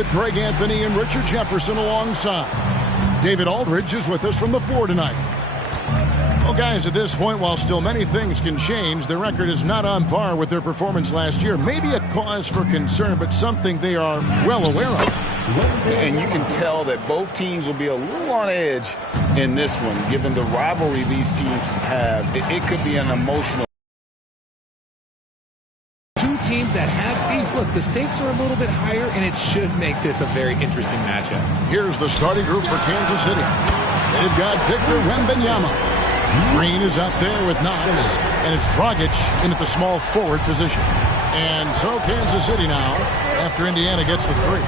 with Greg Anthony and Richard Jefferson alongside. David Aldridge is with us from the 4 tonight. Well, guys, at this point, while still many things can change, the record is not on par with their performance last year. Maybe a cause for concern, but something they are well aware of. And you can tell that both teams will be a little on edge in this one. Given the rivalry these teams have, it could be an emotional. Two teams that have beef. Look, the stakes are a little bit higher, and it should make this a very interesting matchup. Here's the starting group for Kansas City. They've got Victor Wembanyama. Green is out there with Knox, and it's Dragic in at the small forward position. And so Kansas City now, after Indiana gets the 3.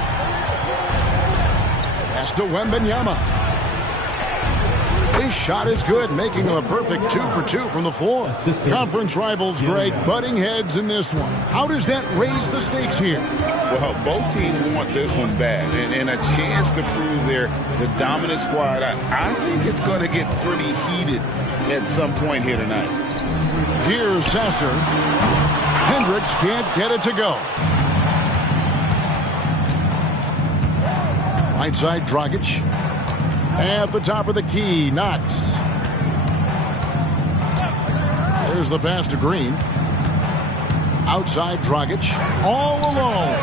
Pass to Wembanyama. His shot is good, making him a perfect 2 for 2 from the floor. Conference rivals, Greg, butting heads in this one. How does that raise the stakes here? Well, both teams want this one bad, and a chance to prove they're the dominant squad. I think it's going to get pretty heated at some point here tonight. Here's Sasser. Hendricks can't get it to go. Right side, Dragic. At the top of the key, Knox. There's the pass to Green. Outside, Dragic. All alone.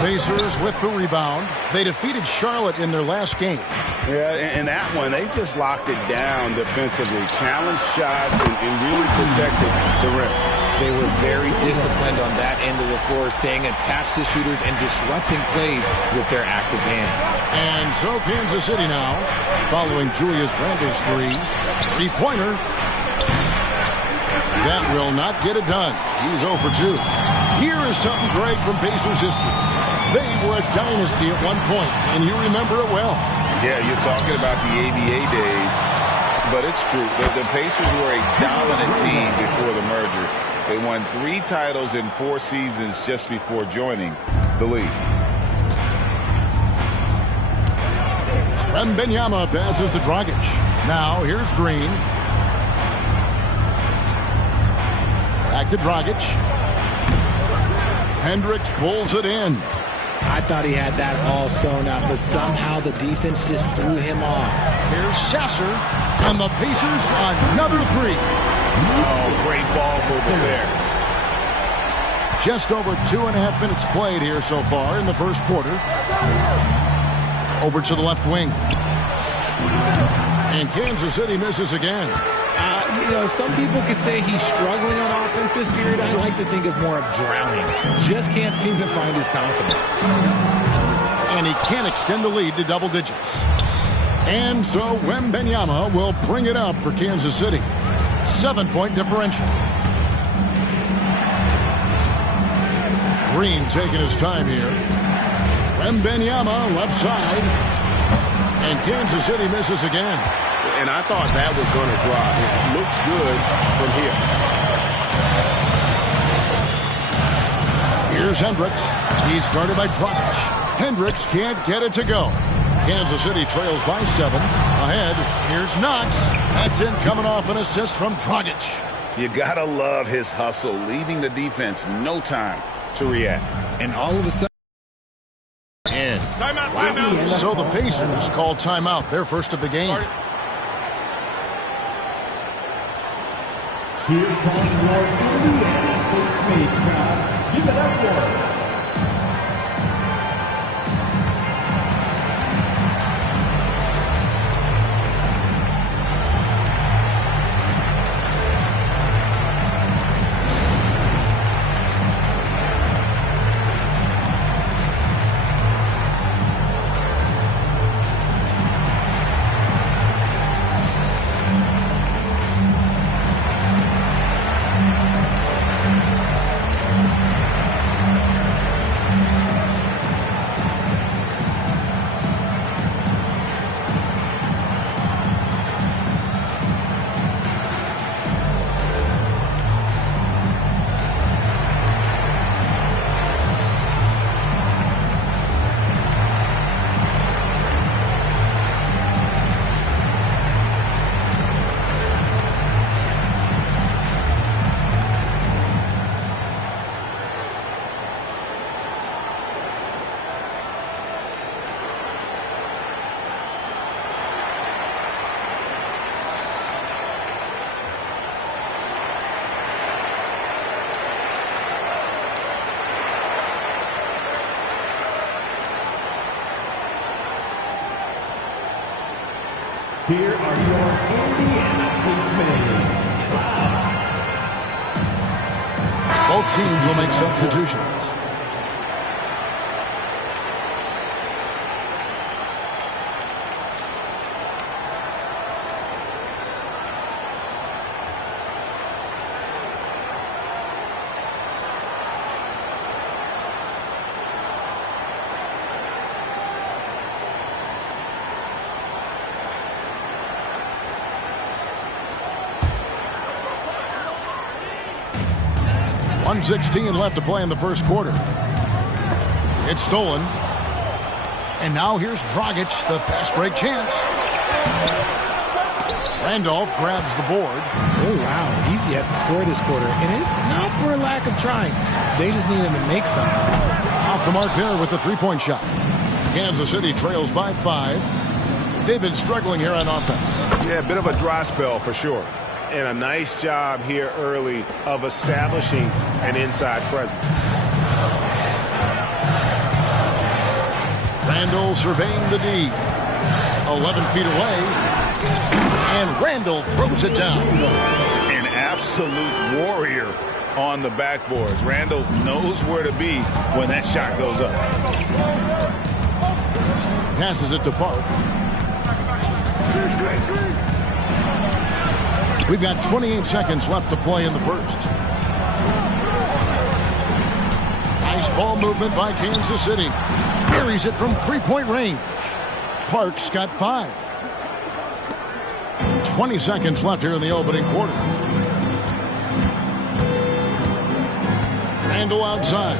Pacers with the rebound. They defeated Charlotte in their last game. Yeah, in that one, they just locked it down defensively. Challenged shots and really protected the rim. They were very disciplined on that end of the floor, staying attached to shooters and disrupting plays with their active hands. And so Kansas City now, following Julius Randle's 3. Three-pointer. That will not get it done. He's 0 for 2. Here is something, Greg, from Pacers history. They were a dynasty at one point, and you remember it well. Yeah, you're talking about the ABA days, but it's true. The Pacers were a dominant team before the merger. They won 3 titles in 4 seasons just before joining the league. Wembanyama passes to Dragic. Now here's Green. Back to Dragic. Hendricks pulls it in. I thought he had that all sewn up, but somehow the defense just threw him off. Here's Sasser, and the Pacers another 3. Oh, great ball movement there. Just over 2.5 minutes played here so far in the first quarter. Over to the left wing. And Kansas City misses again. Some people could say he's struggling on offense this period. I like to think of more of drowning. Just can't seem to find his confidence. And he can't extend the lead to double digits. And so Wembanyama will bring it up for Kansas City. 7-point differential. Green taking his time here. Wembanyama left side. And Kansas City misses again. And I thought that was going to drop. It looked good from here. Here's Hendricks. He's guarded by Dragic. Hendricks can't get it to go. Kansas City trails by 7. Ahead, here's Knox. That's in, coming off an assist from Dragic. You got to love his hustle, leaving the defense no time to react. And all of a sudden, Timeout, timeout. So the Pacers call timeout, their first of the game. Here comes your Indiana Postmates crowd. Give it up for Here are your Indiana placements. Both teams will make substitutions. .116 left to play in the first quarter. It's stolen. And now here's Dragic, the fast break chance. Randolph grabs the board. Oh, wow. Easy at the score this quarter. And it's not for a lack of trying. They just need him to make something. Off the mark there with the three-point shot. Kansas City trails by 5. They've been struggling here on offense. Yeah, a bit of a dry spell for sure. And a nice job here early of establishing an inside presence. Randall surveying the D. 11 feet away. And Randall throws it down. An absolute warrior on the backboards. Randall knows where to be when that shot goes up. Passes it to Park. We've got 28 seconds left to play in the first. Nice ball movement by Kansas City. Buries it from three-point range. Park's got 5. 20 seconds left here in the opening quarter. Randall outside.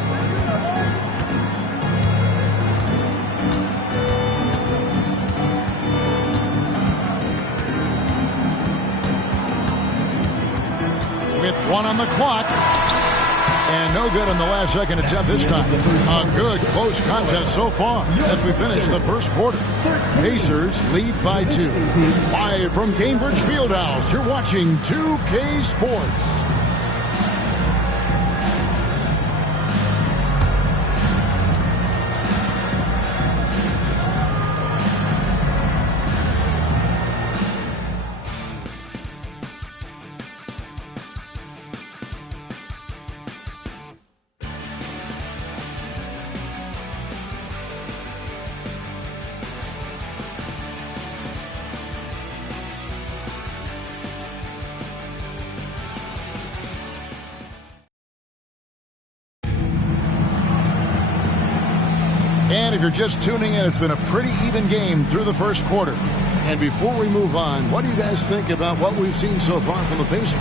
With 1 on the clock. And no good on the last second attempt this time. A good close contest so far as we finish the first quarter. Pacers lead by 2. Live from Cambridge Fieldhouse, you're watching 2K Sports. And if you're just tuning in, it's been a pretty even game through the first quarter. And before we move on, what do you guys think about what we've seen so far from the Pacers?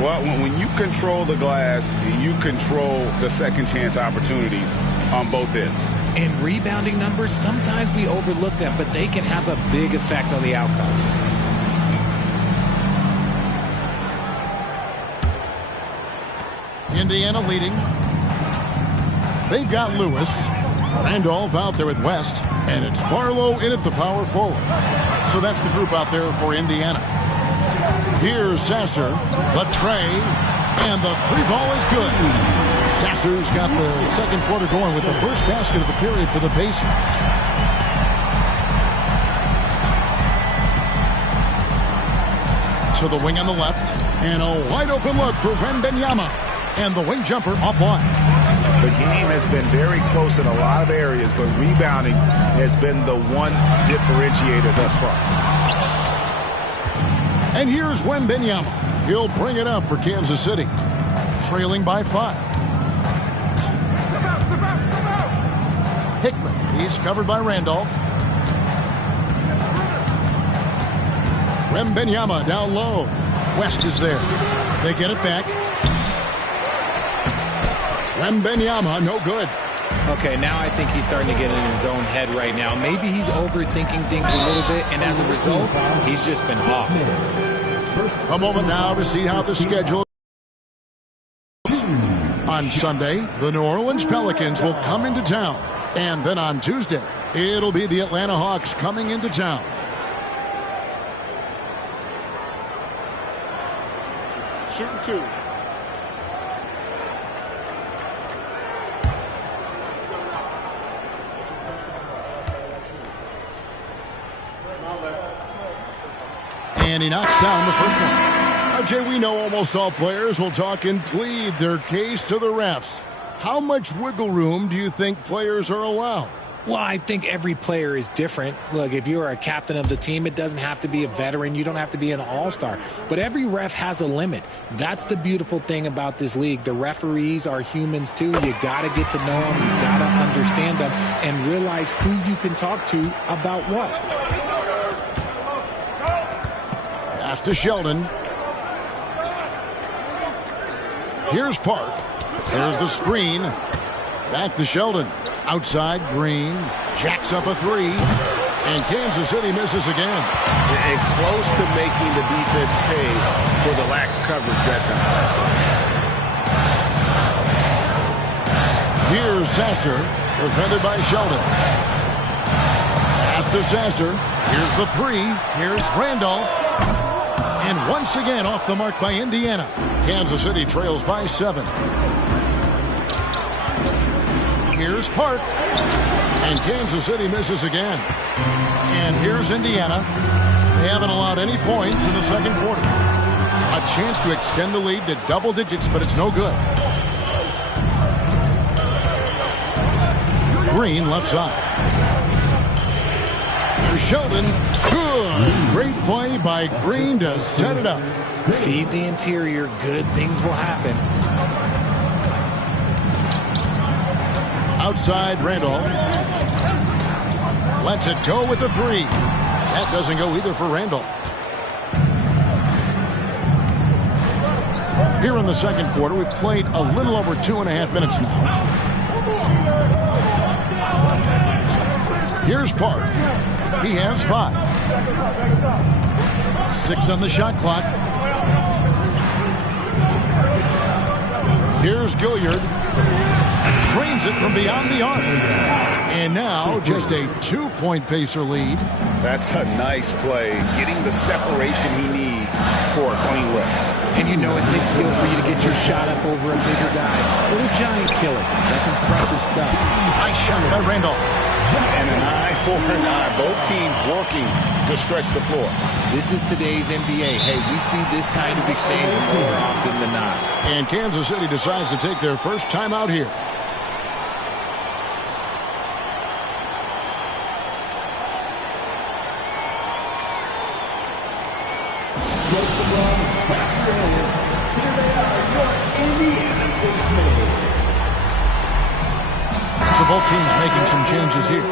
Well, when you control the glass, you control the second chance opportunities on both ends. And rebounding numbers, sometimes we overlook them, but they can have a big effect on the outcome. Indiana leading. They've got Lewis. Randolph out there with West. And it's Barlow in at the power forward. So that's the group out there for Indiana. Here's Sasser. The tray. And the three ball is good. Sasser's got the second quarter going with the first basket of the period for the Pacers. To the wing on the left. And a wide open look for Wembanyama. And the wing jumper offline. The game has been very close in a lot of areas, but rebounding has been the one differentiator thus far. And here's Wembanyama. He'll bring it up for Kansas City. Trailing by 5. Hickman, he's covered by Randolph. Wembanyama down low. West is there. They get it back. Wembanyama, no good. Okay, now I think he's starting to get in his own head right now. Maybe he's overthinking things a little bit, and as a result, he's just been off. A moment now to see how the schedule is. On Sunday, the New Orleans Pelicans will come into town. And then on Tuesday, it'll be the Atlanta Hawks coming into town. Shooting 2. And he knocks down the first one. Now, Jay, we know almost all players will talk and plead their case to the refs. How much wiggle room do you think players are allowed? Well, I think every player is different. Look, if you're a captain of the team, it doesn't have to be a veteran. You don't have to be an all-star. But every ref has a limit. That's the beautiful thing about this league. The referees are humans, too. You got to get to know them. You got to understand them and realize who you can talk to about what. Pass to Sheldon. Here's Park. There's the screen. Back to Sheldon. Outside, Green jacks up a three, and Kansas City misses again. And close to making the defense pay for the lax coverage that time. Here's Sasser, defended by Sheldon. Pass to Sasser. Here's the three. Here's Randolph. And once again off the mark by Indiana. Kansas City trails by 7. Here's Park. And Kansas City misses again. And here's Indiana. They haven't allowed any points in the second quarter. A chance to extend the lead to double digits, but it's no good. Green left side. Here's Sheldon. Good. Great play by Green to set it up. Feed the interior. Good things will happen. Outside, Randolph. Lets it go with the three. That doesn't go either for Randolph. Here in the second quarter, we've played a little over 2.5 minutes now. Here's Park. He has 5. 6 on the shot clock. Here's Gilliard. Drains it from beyond the arc. And now just a 2-point Pacer lead. That's a nice play, getting the separation he needs for a clean look. And you know it takes skill for you to get your shot up over a bigger guy. Little giant killer. That's impressive stuff. Nice shot by Randolph. And an eye for an eye. Both teams working to stretch the floor. This is today's NBA. Hey, we see this kind of exchange more often than not. And Kansas City decides to take their first timeout here. So both teams making some changes here.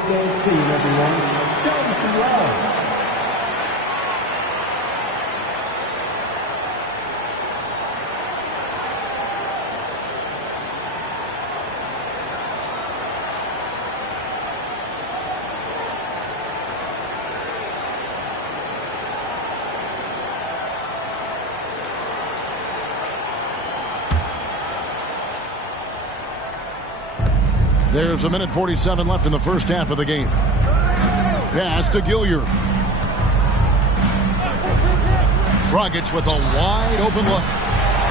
There's 1:47 left in the first half of the game. Pass to Gilliard. Dragic with a wide open look.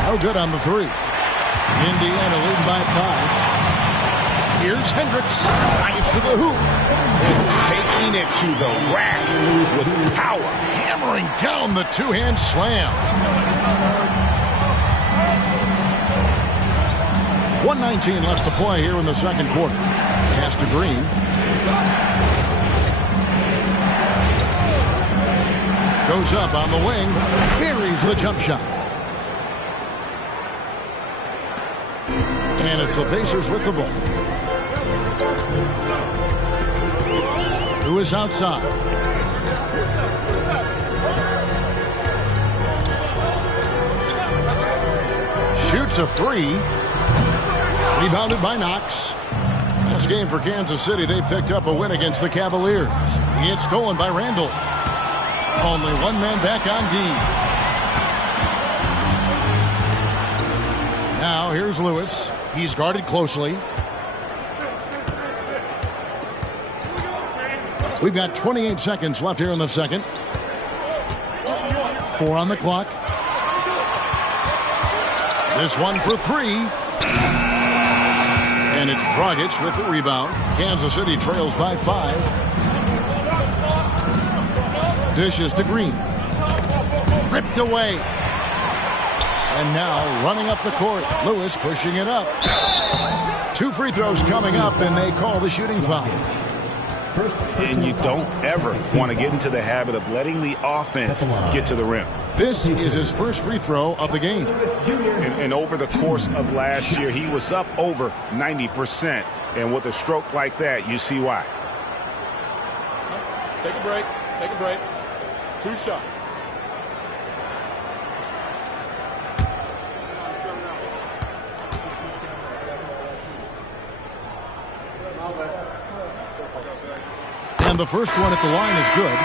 No good on the three. Indiana leading by 5. Here's Hendricks. Drives to the hoop. Taking it to the rack with power. Hammering down the two-hand slam. 1:19 left to play here in the second quarter. Pass to Green. Goes up on the wing. Buries the jump shot. And it's the Pacers with the ball. Who is outside? Shoots a three. Rebounded by Knox. Last game for Kansas City, they picked up a win against the Cavaliers. He gets stolen by Randall. Only one man back on D. Now here's Lewis. He's guarded closely. We've got 28 seconds left here in the second. 4 on the clock. This one for 3. And it's Dragic with the rebound. Kansas City trails by 5. Dishes to Green. ripped away. And now running up the court, Lewis pushing it up. 2 free throws coming up, and they call the shooting foul. And you don't ever want to get into the habit of letting the offense get to the rim. This is his first free throw of the game. And over the course of last year, he was up over 90%. And with a stroke like that, you see why. Take a break. Take a break. 2 shots. And the first one at the line is good.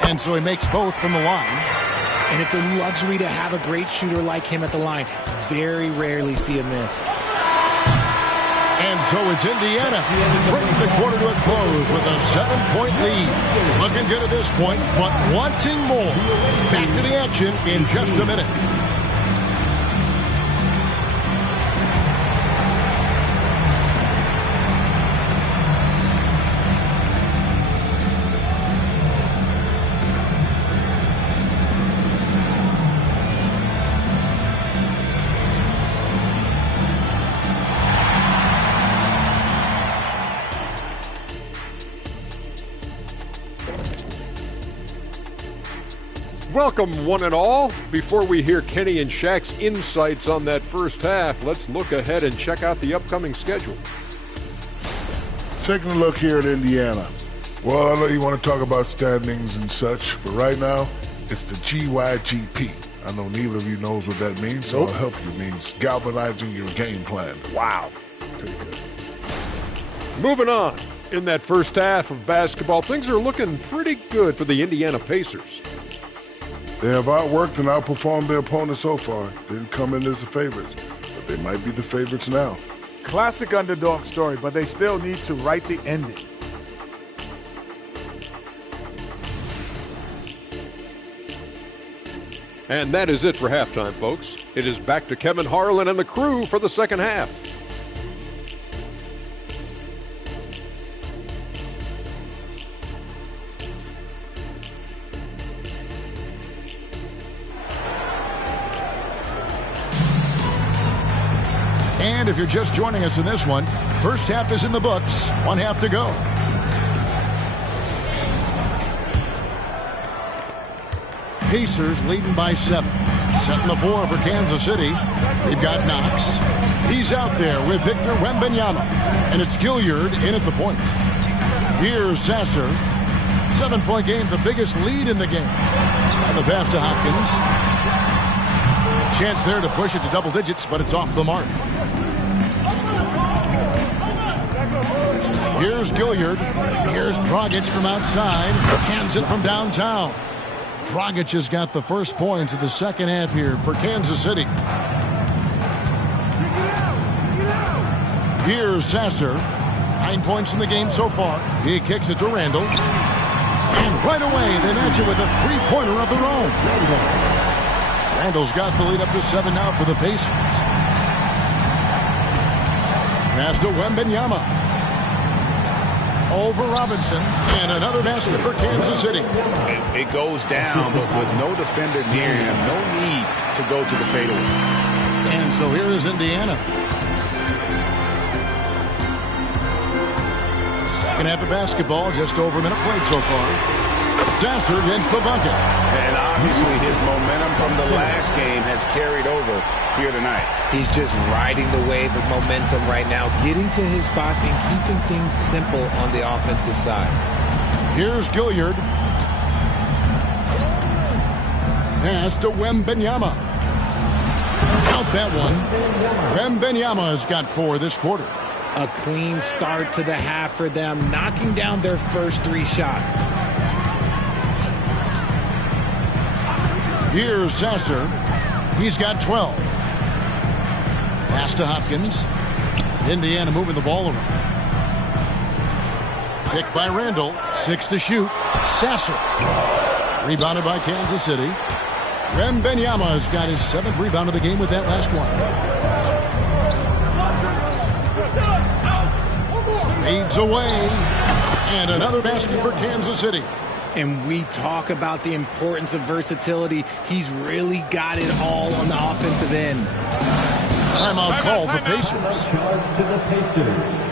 And so he makes both from the line. And it's a luxury to have a great shooter like him at the line. Very rarely see a miss. And so it's Indiana bringing the quarter to a close with a 7-point lead. Looking good at this point, but wanting more. Back to the action in just a minute. Welcome, one and all. Before we hear Kenny and Shaq's insights on that first half, let's look ahead and check out the upcoming schedule. Taking a look here at Indiana. Well, I know you want to talk about standings and such, but right now, it's the GYGP. I know neither of you knows what that means, so I'll help you. It means galvanizing your game plan. Wow. Pretty good. Moving on. In that first half of basketball, things are looking pretty good for the Indiana Pacers. They have outworked and outperformed their opponents so far. Didn't come in as the favorites, but they might be the favorites now. Classic underdog story, but they still need to write the ending. And that is it for halftime, folks. It is back to Kevin Harlan and the crew for the second half. And if you're just joining us in this one, first half is in the books. 1 half to go. Pacers leading by 7. Setting the floor for Kansas City. We've got Knox. He's out there with Victor Wembanyama. And it's Gilliard in at the point. Here's Sasser. 7-point game, the biggest lead in the game. And the pass to Hopkins. Chance there to push it to double digits, but it's off the mark. Here's Gilliard. Here's Dragic from outside. Hands it from downtown. Dragic has got the first points of the second half here for Kansas City. Here's Sasser. 9 points in the game so far. He kicks it to Randall. And right away, they match it with a three-pointer of their own. Randall's got the lead up to 7 now for the Pacers. Pass to Wembanyama. Over Robinson. And another basket for Kansas City. It goes down, but with no defender near him, no need to go to the fadeaway. And so here is Indiana. Second half of basketball, just over a minute played so far. Sasser against the bucket. And obviously his momentum from the last game has carried over here tonight. He's just riding the wave of momentum right now, getting to his spots and keeping things simple on the offensive side. Here's Gilliard. Pass to Wembanyama. Count that one. Wembanyama has got 4 this quarter. A clean start to the half for them, knocking down their first 3 shots. Here's Sasser. He's got 12. Pass to Hopkins. Indiana moving the ball around. Picked by Randall. 6 to shoot. Sasser. Rebounded by Kansas City. Wembanyama's got his 7th rebound of the game with that last one. Fades away. And another basket for Kansas City. And we talk about the importance of versatility. He's really got it all on the offensive end. Timeout call for Pacers. Charge to the Pacers.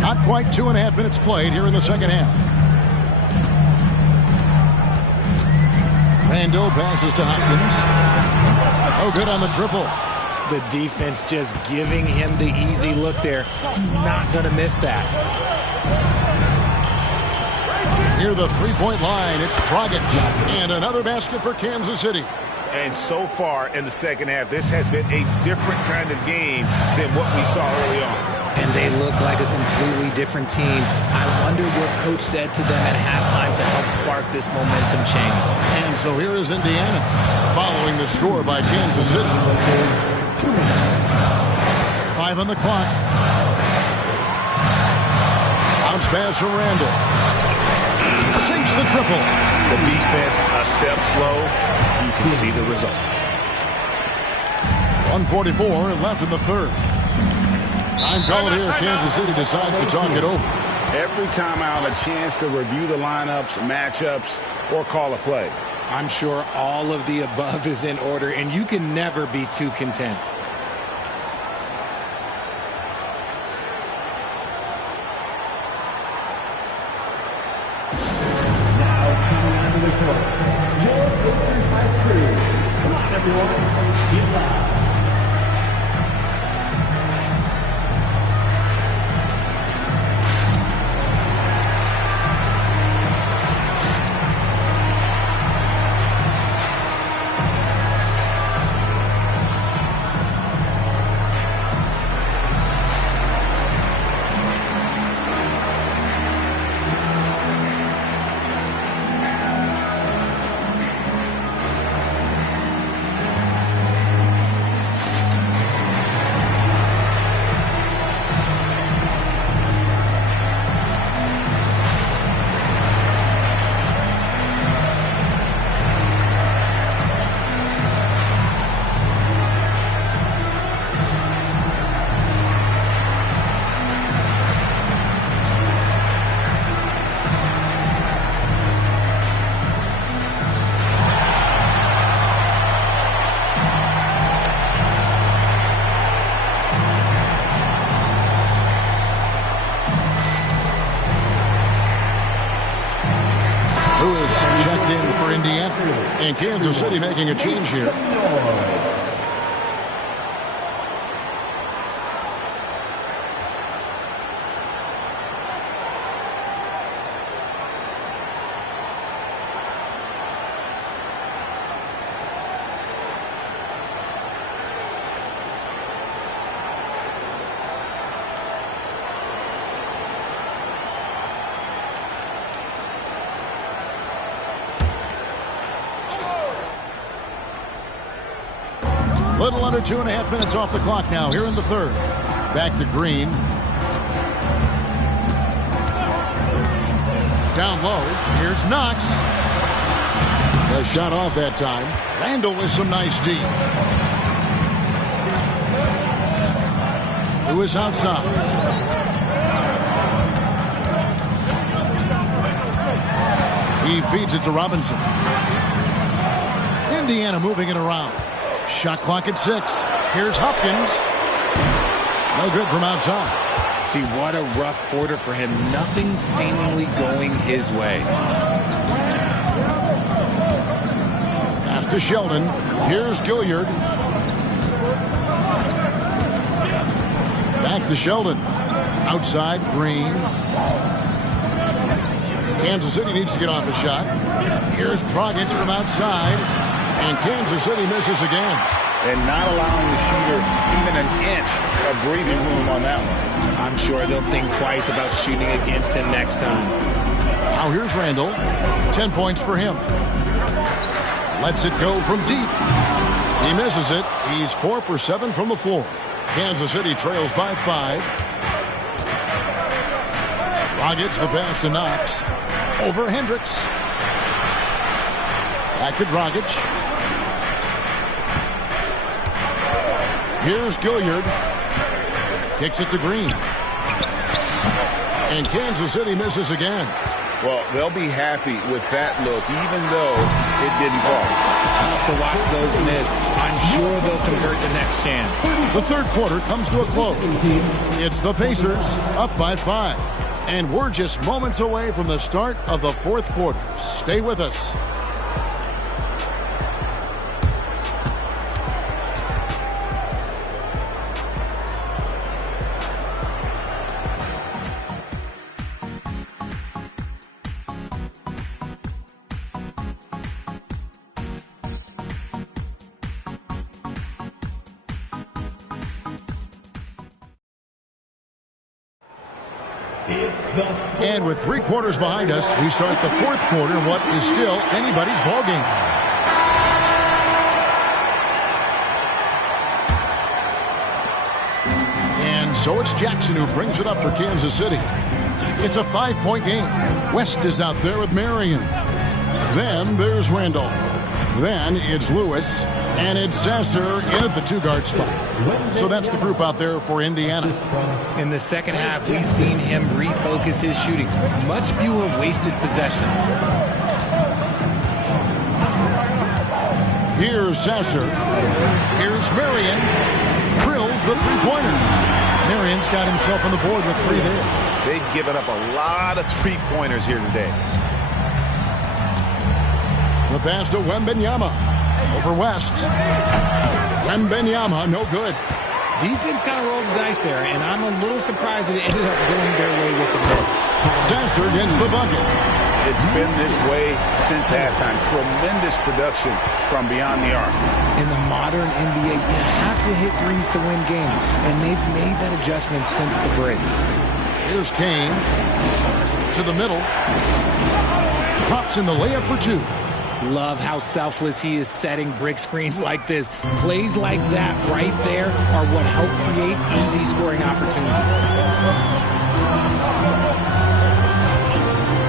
Not quite 2.5 minutes played here in the second half. Randall passes to Hopkins. Oh, good on the triple. The defense just giving him the easy look there. He's not going to miss that. Near the three-point line, it's Dragic. And another basket for Kansas City. And so far in the second half, this has been a different kind of game than what we saw early on. And they look like a completely different team. I wonder what coach said to them at halftime to help spark this momentum change. And so here is Indiana following the score by Kansas City. 5 on the clock. Bounce pass from Randall. Sinks the triple. The defense a step slow. You can see the result. 1:44 left in the third. Time called here. Kansas City decides to talk it over. Every time out, a chance to review the lineups, matchups, or call a play. I'm sure all of the above is in order, and you can never be too content. Now coming onto the court, your Pacers High Crew. Come on, everyone. Get loud. in for Indiana. And Kansas City making a change here. Little under 2.5 minutes off the clock now here in the third. Back to Green. Down low. Here's Knox. The shot off that time. Randall with some nice D. Lewis outside. He feeds it to Robinson. Indiana moving it around. Shot clock at 6. Here's Hopkins. No good from outside. See, what a rough quarter for him. Nothing seemingly going his way. Pass to Sheldon. Here's Gilliard. Back to Sheldon. Outside, Green. Kansas City needs to get off a shot. Here's Dragic from outside. And Kansas City misses again. And not allowing the shooter even an inch of breathing room on that one. I'm sure they'll think twice about shooting against him next time. Now here's Randall. 10 points for him. Lets it go from deep. He misses it. He's 4 for 7 from the floor. Kansas City trails by 5. Dragic the pass to Knox. Over Hendricks. Back to Dragic. Here's Gilliard. Kicks it to Green. And Kansas City misses again. Well, they'll be happy with that look, even though it didn't fall. Tough to watch those miss. I'm sure they'll convert the next chance. The third quarter comes to a close. It's the Pacers up by 5. And we're just moments away from the start of the fourth quarter. Stay with us. And with 3 quarters behind us, we start the fourth quarter in what is still anybody's ballgame. And so it's Jackson who brings it up for Kansas City. It's a 5-point game. West is out there with Marion. Then there's Randall. Then it's Lewis. And it's Sasser in at the 2-guard spot. So that's the group out there for Indiana. In the second half, we've seen him refocus his shooting. Much fewer wasted possessions. Here's Sasser. Here's Marion. Drills the 3-pointer. Marion's got himself on the board with 3 there. They've given up a lot of 3-pointers here today. The pass to Wembanyama. Over West. Wembanyama, no good. Defense kind of rolled the dice there, and I'm a little surprised that it ended up going their way with the miss. Sasser gets the bucket. It's been this way since halftime. Tremendous production from beyond the arc. In the modern NBA, you have to hit threes to win games, and they've made that adjustment since the break. Here's Kane. To the middle. Drops in the layup for 2. Love how selfless he is setting brick screens like this. Plays like that right there are what help create easy scoring opportunities.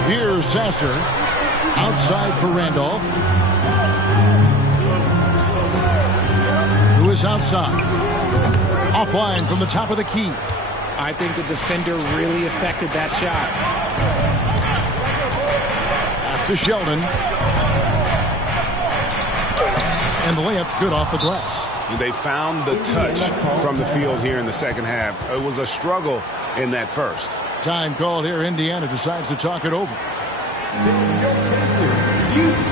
Here's Sasser. Outside for Randolph. Who is outside. Offline from the top of the key. I think the defender really affected that shot. After Sheldon. And the layup's good off the glass. They found the touch from the field here in the second half. It was a struggle in that first. Time called here. Indiana decides to talk it over.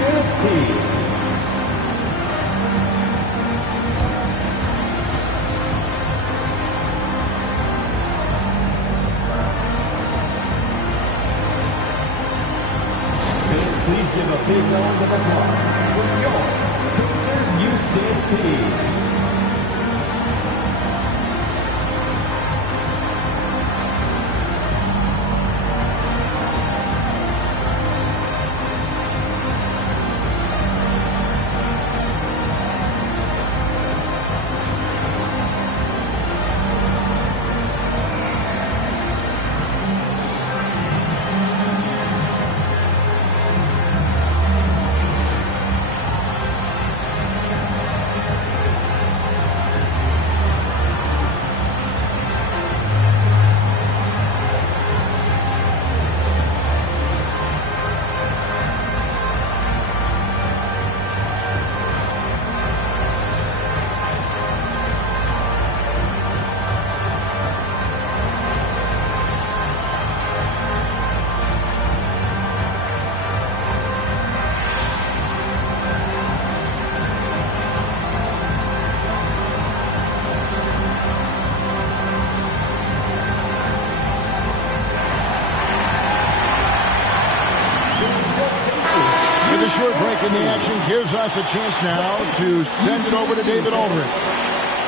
dance team. Please give a big round of applause for your Pacers Youth Dance Team. The short break in the action gives us a chance now to send it over to David Aldridge.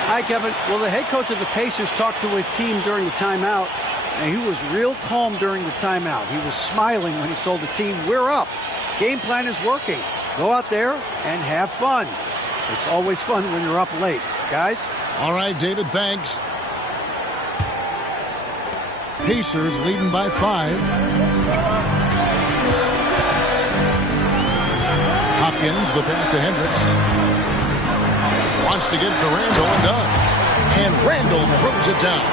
Hi, Kevin. Well, the head coach of the Pacers talked to his team during the timeout, and he was real calm during the timeout. He was smiling when he told the team, we're up. Game plan is working. Go out there and have fun. It's always fun when you're up late. Guys? All right, David, thanks. Pacers leading by 5. Hopkins, the pass to Hendricks. Wants to get it to Randall and does. And Randall throws it down.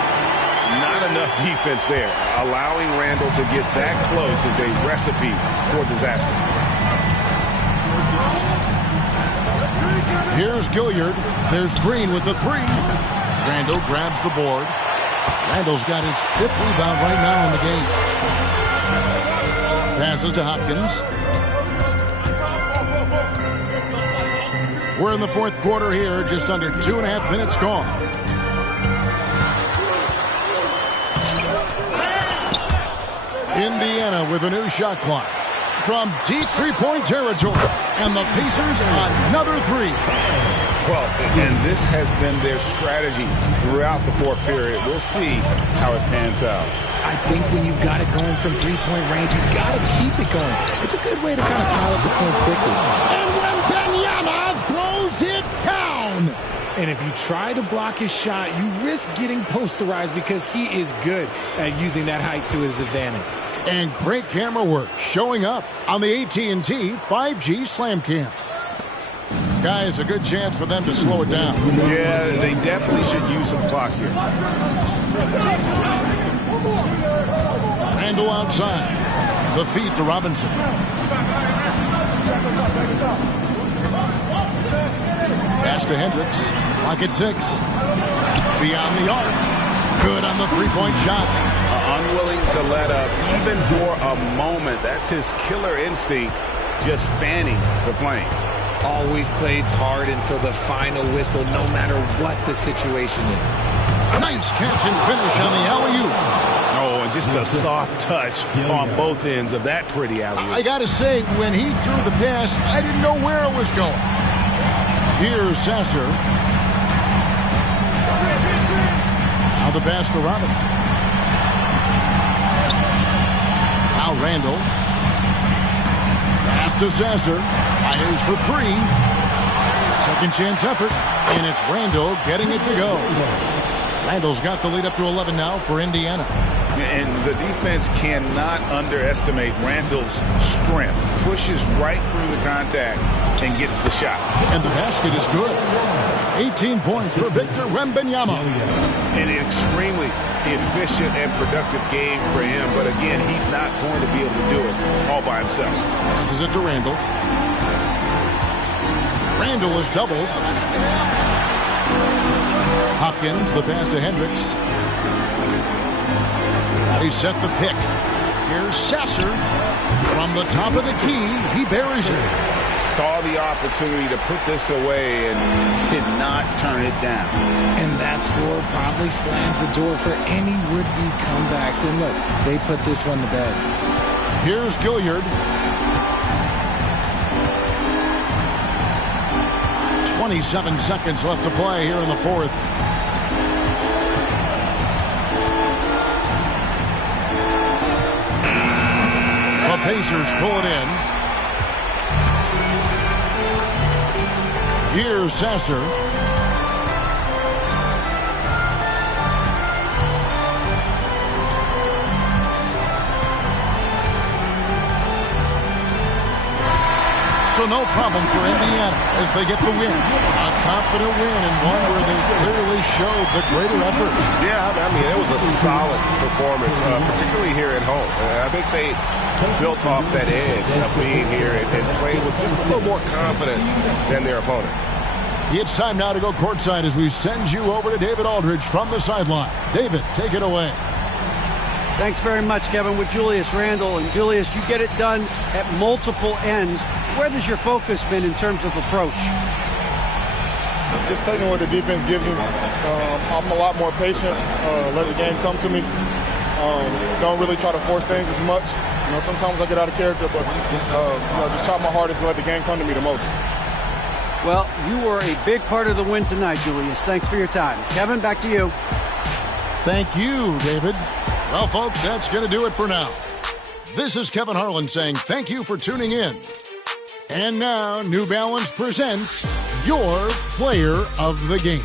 Not enough defense there. Allowing Randall to get that close is a recipe for disaster. Here's Gilliard. There's Green with the 3. Randall grabs the board. Randall's got his 5th rebound right now in the game. Passes to Hopkins. We're in the 4th quarter here, just under 2.5 minutes gone. Indiana with a new shot clock from deep three-point territory. And the Pacers another 3. Well, and this has been their strategy throughout the 4th period. We'll see how it pans out. I think when you've got it going from three-point range, you've got to keep it going. It's a good way to kind of pile up the points quickly. And Wembanyama throws it down. And if you try to block his shot, you risk getting posterized because he is good at using that height to his advantage. And great camera work showing up on the AT&T 5G Slam Cam. Guys, a good chance for them to slow it down. Yeah, they definitely should use some clock here. Randall outside. The feed to Robinson. Pass to Hendricks. Clock at 6. Beyond the arc. Good on the three-point shot. Unwilling to let up even for a moment. That's his killer instinct, just fanning the flame. Always plays hard until the final whistle, no matter what the situation is. Nice catch and finish on the alley-oop. Oh, and just a soft touch on both ends of that pretty alley-oop. I got to say, when he threw the pass, I didn't know where it was going. Here's Sasser. Now the pass to Robinson. Now Randall. Pass to Sasser. Fires for 3. Second chance effort. And it's Randall getting it to go. Randall's got the lead up to 11 now for Indiana. And the defense cannot underestimate Randall's strength. Pushes right through the contact and gets the shot. And the basket is good. 18 points for Victor Wembanyama. An extremely efficient and productive game for him. But again, he's not going to be able to do it all by himself. This is it to Randall. Randall is doubled. Hopkins, the pass to Hendricks. He set the pick. Here's Sasser. From the top of the key, he buries it. saw the opportunity to put this away and did not turn it down. And that score probably slams the door for any would-be comebacks. And look, they put this one to bed. Here's Gilliard. 27 seconds left to play here in the fourth. The Pacers pull it in. Here's Sasser. So no problem for Indiana as they get the win. A confident win and one where they clearly showed the greater effort. Yeah, I mean, it was a solid performance, particularly here at home. I think they built off that edge of being here and playing with just a little more confidence than their opponent. It's time now to go courtside as we send you over to David Aldridge from the sideline. David, take it away. Thanks very much, Kevin, with Julius Randle. And Julius, you get it done at multiple ends. Where has your focus been in terms of approach? Just taking what the defense gives me. I'm a lot more patient, let the game come to me. Don't really try to force things as much. Sometimes I get out of character, but just try my hardest to let the game come to me the most. Well, you were a big part of the win tonight, Julius. Thanks for your time. Kevin, back to you. Thank you, David. Well, folks, that's going to do it for now. This is Kevin Harlan saying thank you for tuning in. And now, New Balance presents your player of the game.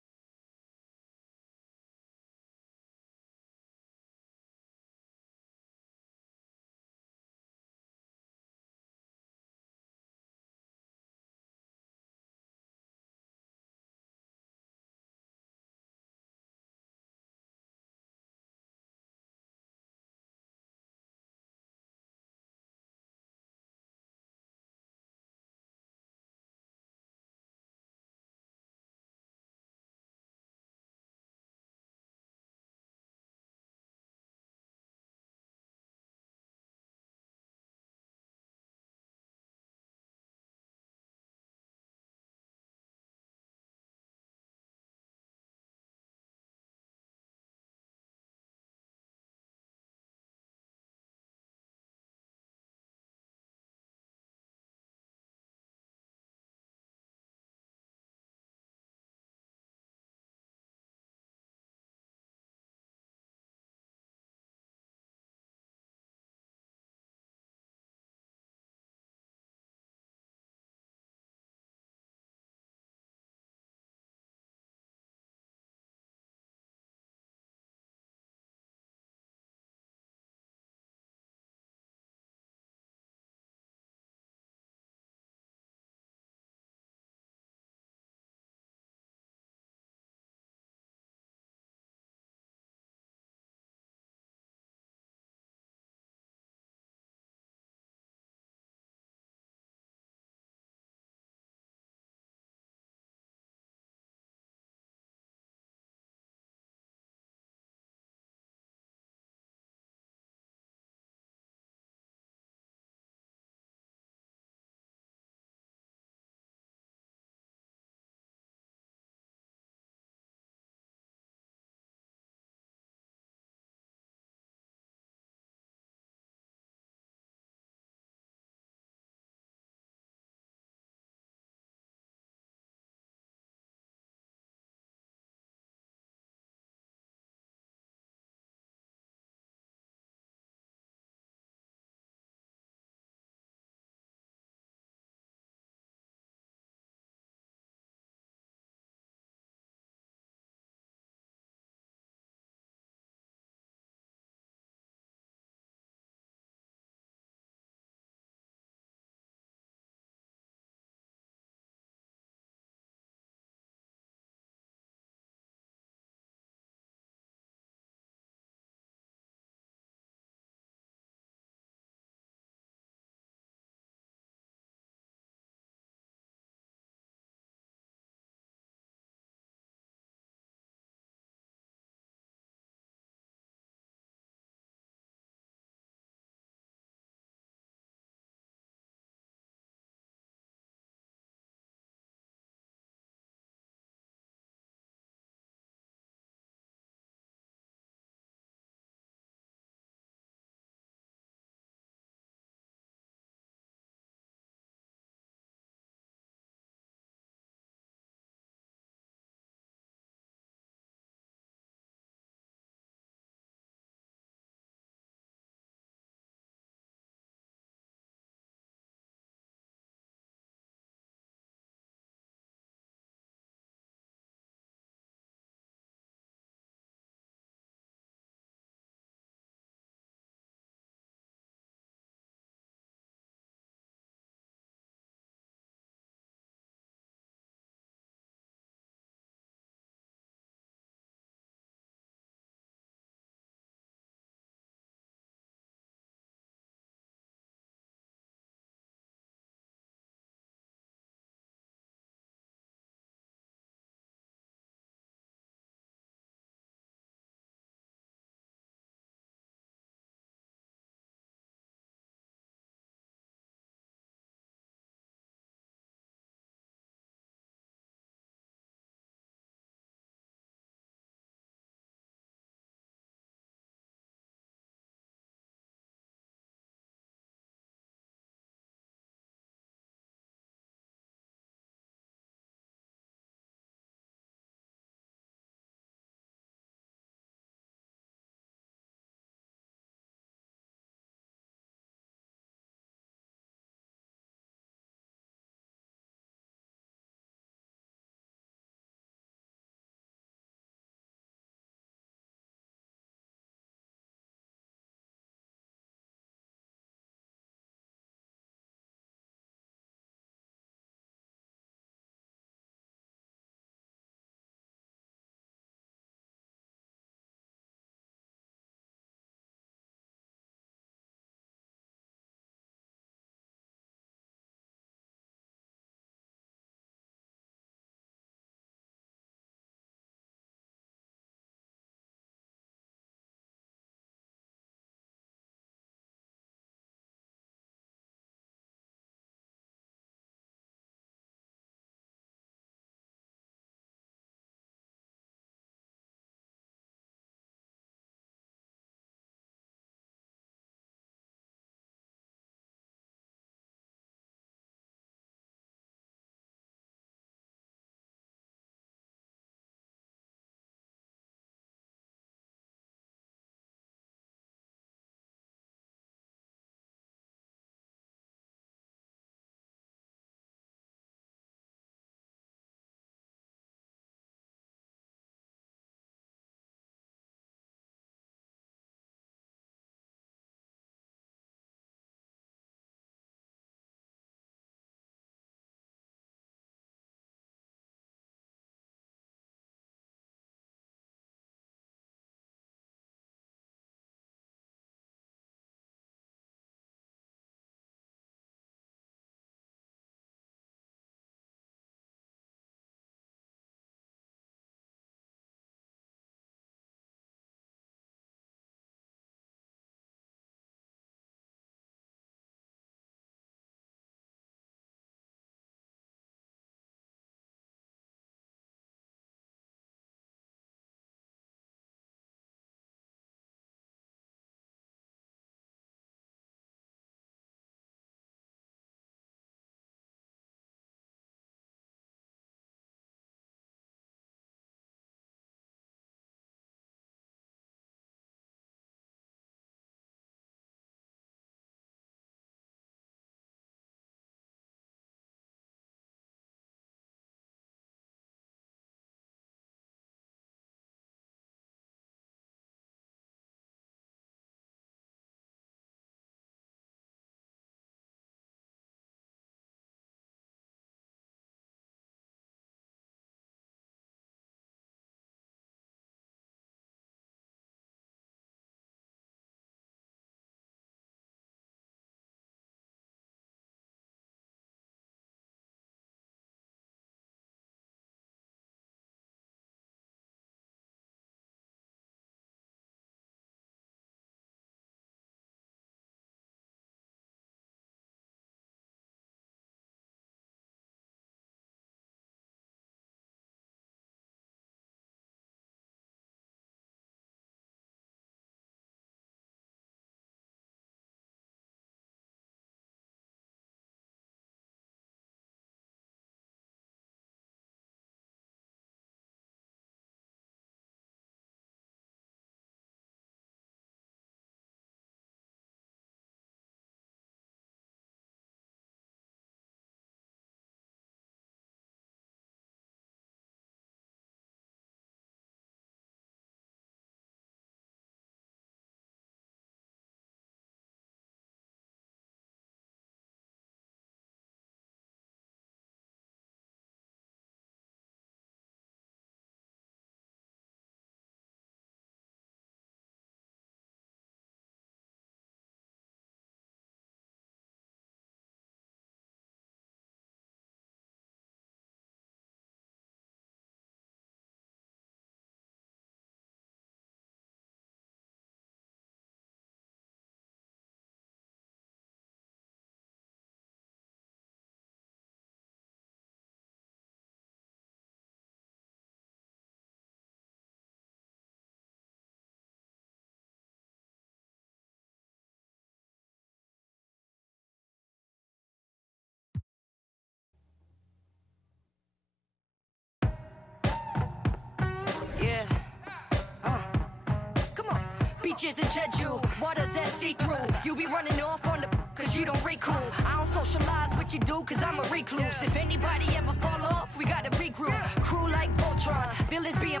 beaches in Jeju. Waters that see through. You be running off on the cause you don't recruit. I don't socialize what you do cause I'm a recluse. If anybody ever fall off, we gotta regroup. Crew like Voltron, villains being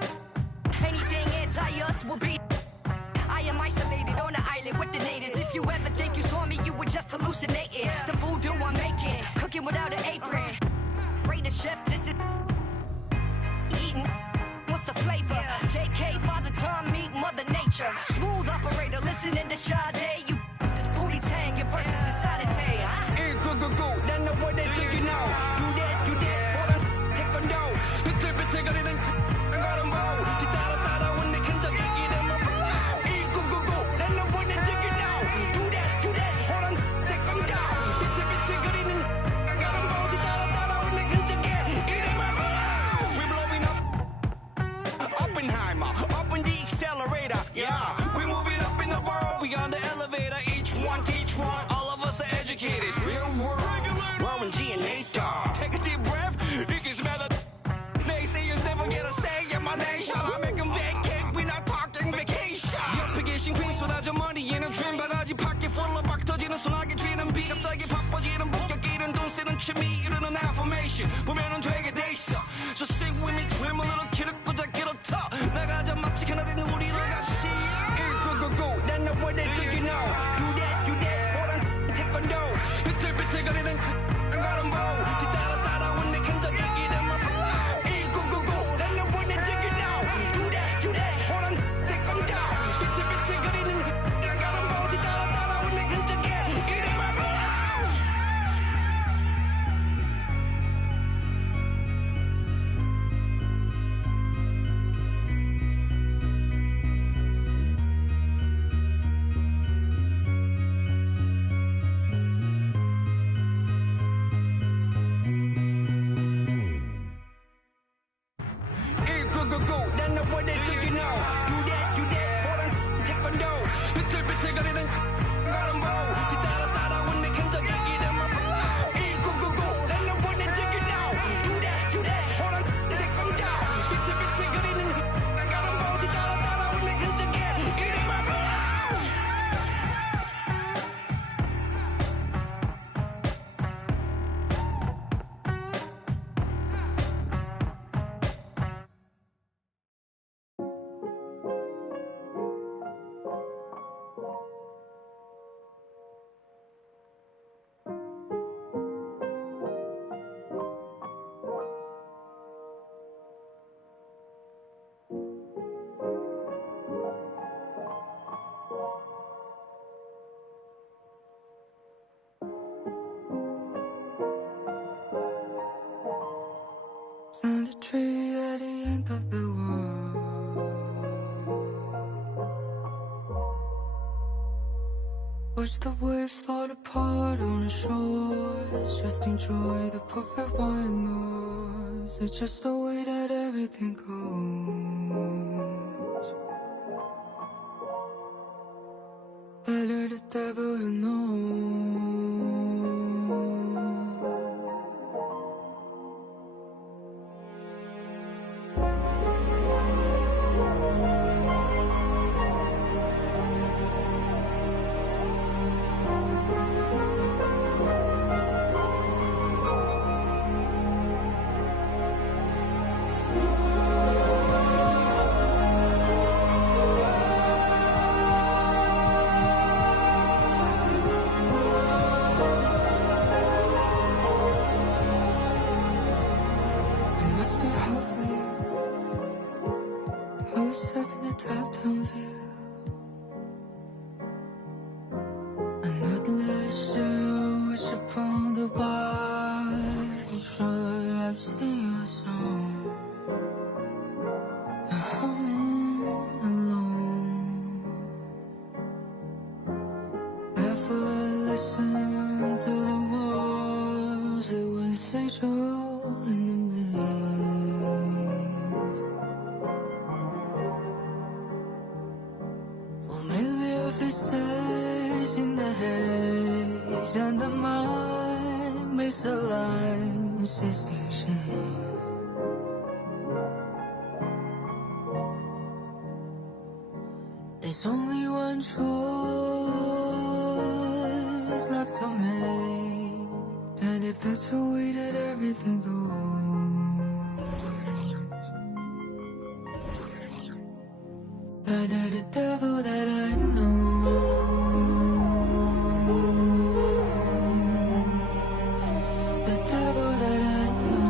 anything anti us will be. I am isolated on an island with the natives. If you ever think you saw me, you were just hallucinating. The voodoo I'm making, cooking without an apron. Rate a chef, this is eating. What's the flavor? JK, Father Time, meet Mother Nature. Smooth operator, listening to Sade. You just booty tang, your verses is sanitary. go. Then the way they take it now. Do that, hold on, take a no. 비틀비틀거리는 I got them all. 뒤따라 when they can just get them up. go. Then the way they take it now. Do that, hold on, take them down. 비틀비틀거리는 I got them all. 뒤따라 when they can just get them up. We blowing up. Oppenheimer, up in the accelerator. Yeah, we moving up in the world. We on the elevator. Each one, all of us are educated. Real world, Warren G and Nate Dogg. Take a deep breath, you can smell the naysayers never get a say in my nation. I make them vacate, we not talking vacation. 옆에 계신 queen 쏟아져 머리에는 dream 바가지 pocket full of 박 터지는 소나기 쥐는 비 갑자기 바빠지는 본격끼는 돈 쓰는 취미 이르는 affirmation 보면은 되게 돼 있어. Just sing with me, dream a little kid 꽂아 get a top 나가자 마치 하나 된 우리를 같이 go. Then the way they do you know. Do that, hold on, take a no. 비틀비틀거리는 I got them all. 뒤따라 when they can just get them up. go. Then the way they do you know. Do that, hold on, take them down. 비틀비틀거리는 I got them all. 뒤따라 when they can just get them up. go. Then the way they do you know. Do that, hold on, take a no. 비틀비틀거리는 I got them all. 뒤따라 when they can just get them up. go. Then the way they do you know. Do that, hold on, take them down. 비틀비틀거리는 I got them all. 뒤따라 when they can just get them up. Plant a tree at the end of the world. Watch the waves fall apart on the shores. Just enjoy the perfect white noise. It's just the way that everything goes. Better the devil you know. Must be hard for you. Who's up in the top-down view? I'm not wish upon the bar. I'm sure I've seen your song. I'm humming alone. Never listen to the words that would say true in the familiar faces in the haze, and the mind makes the lines distinction. There's only one one choice left to make, and if that's the way that everything goes, better the devil that I know, the devil that I know,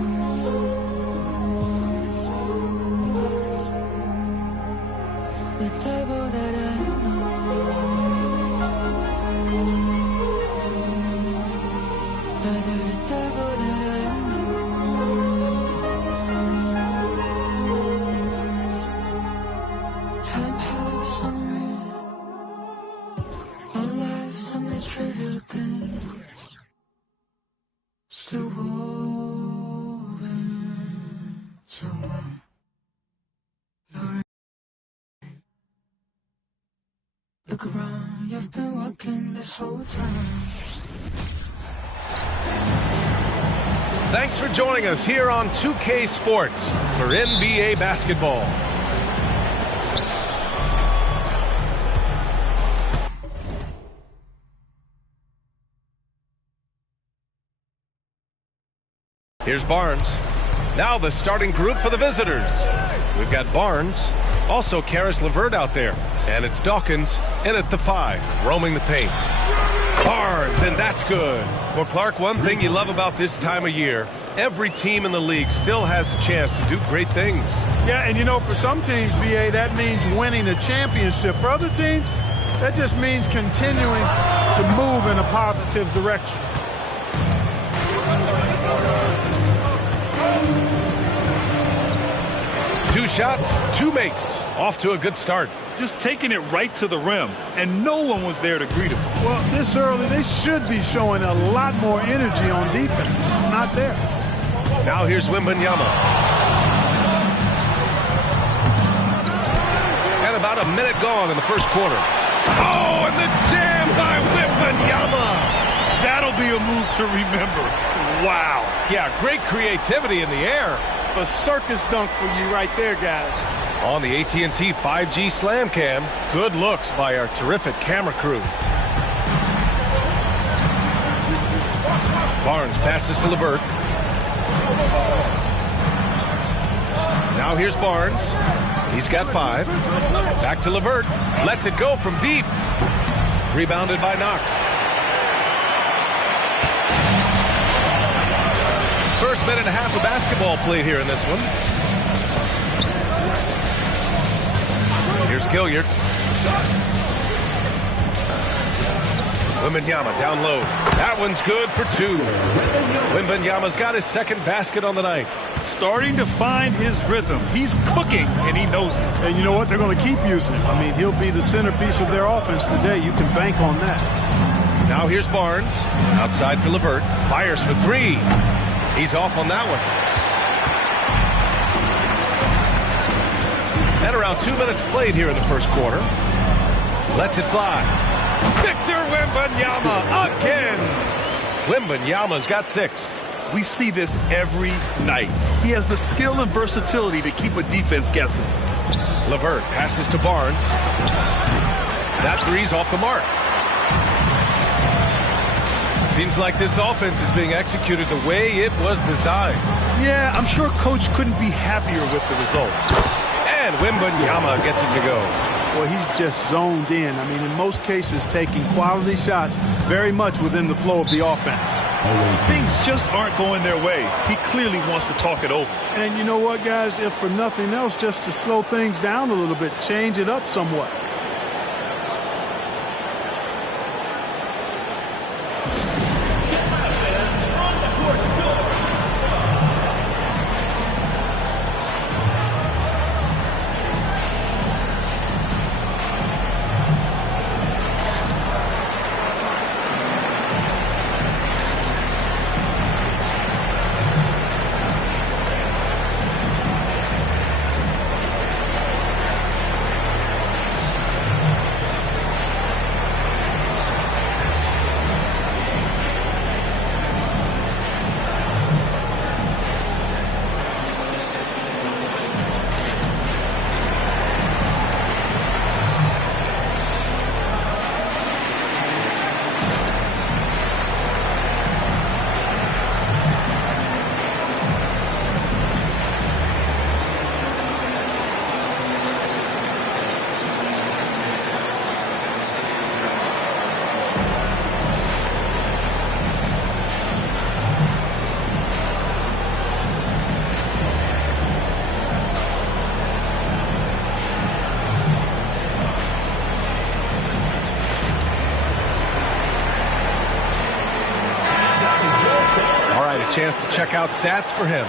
the devil that I know, better the devil that I know. Time has some real, our lives some trivial things, still woven to one. Look around, you've been walking this whole time. Thanks for joining us here on 2K Sports for NBA basketball. Here's Barnes. Now the starting group for the visitors. We've got Barnes, also Karis LeVert out there, and it's Dawkins in at the 5, roaming the paint. Barnes, and that's good. Well, Clark, one thing you love about this time of year, every team in the league still has a chance to do great things. Yeah, and you know, for some teams, BA, that means winning a championship. For other teams, that just means continuing to move in a positive direction. Two shots, two makes. Off to a good start. Just taking it right to the rim, and no one was there to greet him. Well, this early, they should be showing a lot more energy on defense. It's not there. Now here's Wembanyama. And about a minute gone in the first quarter. Oh, and the jam by Wembanyama. That'll be a move to remember. Wow. Yeah, great creativity in the air. A circus dunk for you right there, guys. On the AT&T 5G Slam Cam, good looks by our terrific camera crew. Barnes passes to LeVert. Now here's Barnes. He's got 5. Back to LeVert. Lets it go from deep. Rebounded by Knox. First minute and a half of basketball played here in this one. Here's Gilliard. Wembanyama down low. That one's good for 2. Wembanyama's got his second basket on the night. Starting to find his rhythm. He's cooking, and he knows it. And you know what? They're going to keep using him. I mean, he'll be the centerpiece of their offense today. You can bank on that. Now here's Barnes. Outside for LeVert. Fires for 3. He's off on that one. And around 2 minutes played here in the first quarter. Lets it fly. Victor Wembanyama again. Wembanyama's got 6. We see this every night. He has the skill and versatility to keep a defense guessing. LeVert passes to Barnes. That 3's off the mark. Seems like this offense is being executed the way it was designed. Yeah, I'm sure Coach couldn't be happier with the results. And Wembanyama gets it to go. Well, he's just zoned in. I mean, in most cases, taking quality shots very much within the flow of the offense. Things just aren't going their way. He clearly wants to talk it over. And you know what, guys? If for nothing else, just to slow things down a little bit, change it up somewhat. Just to check out stats for him.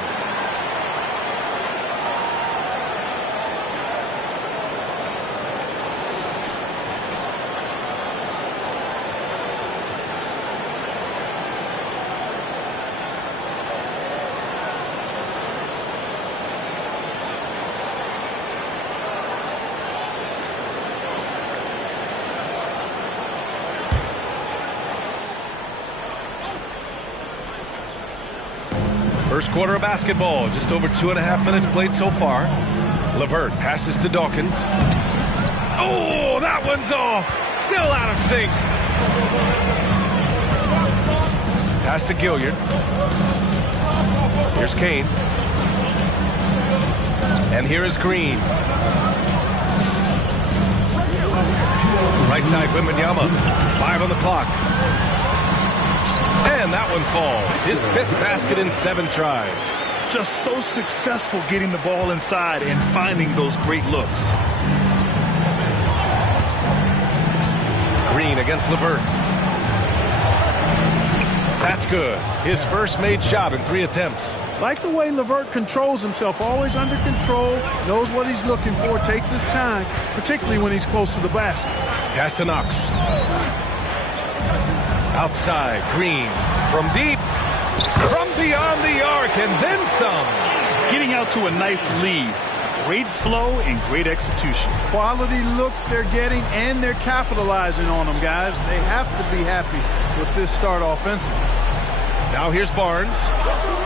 First quarter of basketball, just over 2.5 minutes played so far. LeVert passes to Dawkins. Oh, that one's off. Still out of sync. Pass to Gilliard. Here's Kane. And here is Green. Right side, Wembanyama. 5 on the clock. And that one falls. His 5th basket in 7 tries. Just so successful getting the ball inside and finding those great looks. Green against LeVert. That's good. His first made shot in 3 attempts. Like the way LeVert controls himself, always under control, knows what he's looking for, takes his time, particularly when he's close to the basket. Pass to Knox. Outside, Green from deep, from beyond the arc, and then some. Getting out to a nice lead. Great flow and great execution. Quality looks they're getting, and they're capitalizing on them, guys. They have to be happy with this start offensively. Now here's Barnes.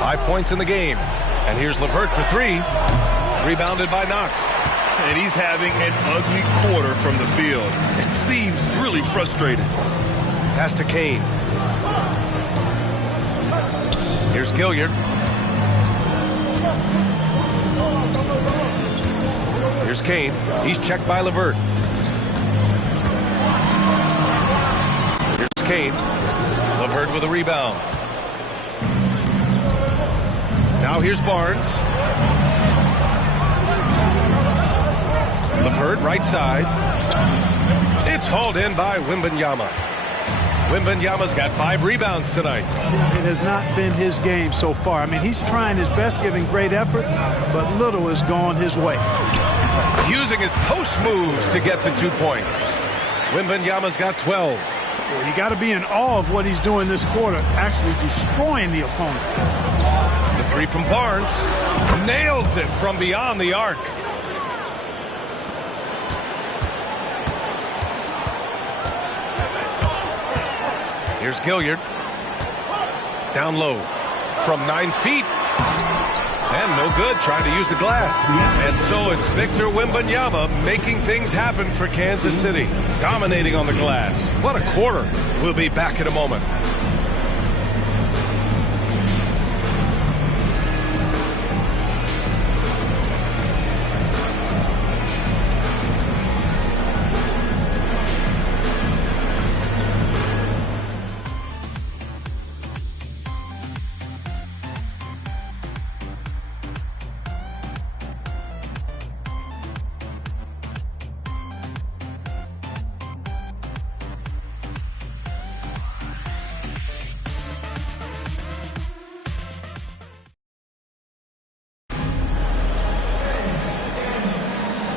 5 points in the game. And here's LeVert for 3. Rebounded by Knox. And he's having an ugly quarter from the field. It seems really frustrated. Pass to Kane. Here's Gilliard. Here's Kane. He's checked by LeVert. Here's Kane. LeVert with a rebound. Now here's Barnes. LeVert right side. It's hauled in by Wembanyama. Wembanyama's got 5 rebounds tonight. It has not been his game so far. I mean, he's trying his best, giving great effort, but little has gone his way. Using his post moves to get the 2 points. Wembanyama's got 12. Well, you got to be in awe of what he's doing this quarter, actually destroying the opponent. The 3 from Barnes. Nails it from beyond the arc. Here's Gilliard. Down low from 9 feet. And no good, trying to use the glass. And so it's Victor Wembanyama making things happen for Kansas City. Dominating on the glass. What a quarter. We'll be back in a moment.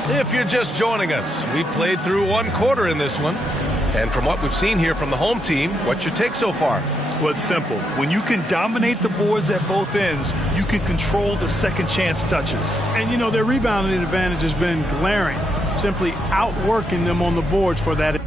If you're just joining us, we played through 1 quarter in this one. And from what we've seen here from the home team, what's your take so far? Well, it's simple. When you can dominate the boards at both ends, you can control the second chance touches. And, you know, their rebounding advantage has been glaring, simply outworking them on the boards for that.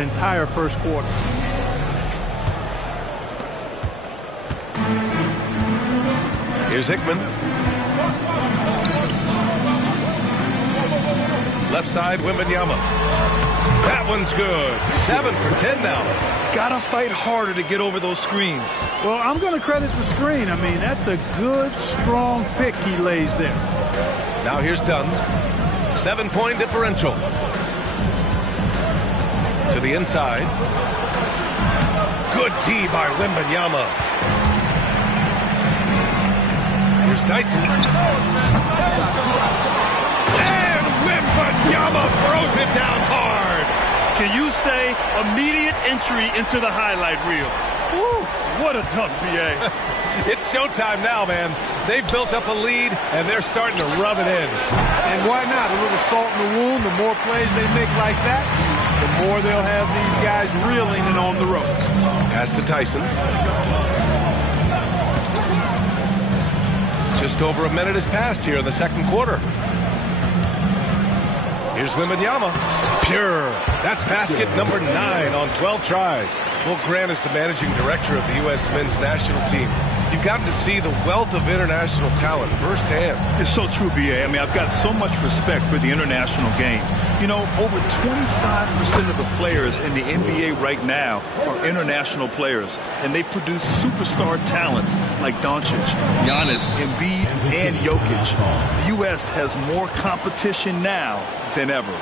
Entire first quarter. Here's Hickman. Left side, Wembanyama. That one's good. 7 for 10 now. Gotta fight harder to get over those screens. Well, I'm going to credit the screen. I mean, that's a good, strong pick he lays there. Now here's Dunn. 7-point differential. To the inside. Good D by Wembanyama. Here's Tyson. And Wembanyama throws it down hard. Can you say immediate entry into the highlight reel? Woo, what a dunk, B.A. It's showtime now, man. They've built up a lead, and they're starting to rub it in. And why not? A little salt in the wound. The more plays they make like that, the more they'll have these guys reeling and on the ropes. Pass to Tyson. Just over a minute has passed here in the second quarter. Here's Wembanyama. Pure. That's basket number 9 on 12 tries. Well, Grant is the managing director of the U.S. men's national team. You've gotten to see the wealth of international talent firsthand. It's so true, B.A. I mean, I've got so much respect for the international game. You know, over 25% of the players in the NBA right now are international players, and they produce superstar talents like Doncic, Giannis, Embiid, and Jokic. The U.S. has more competition now than ever.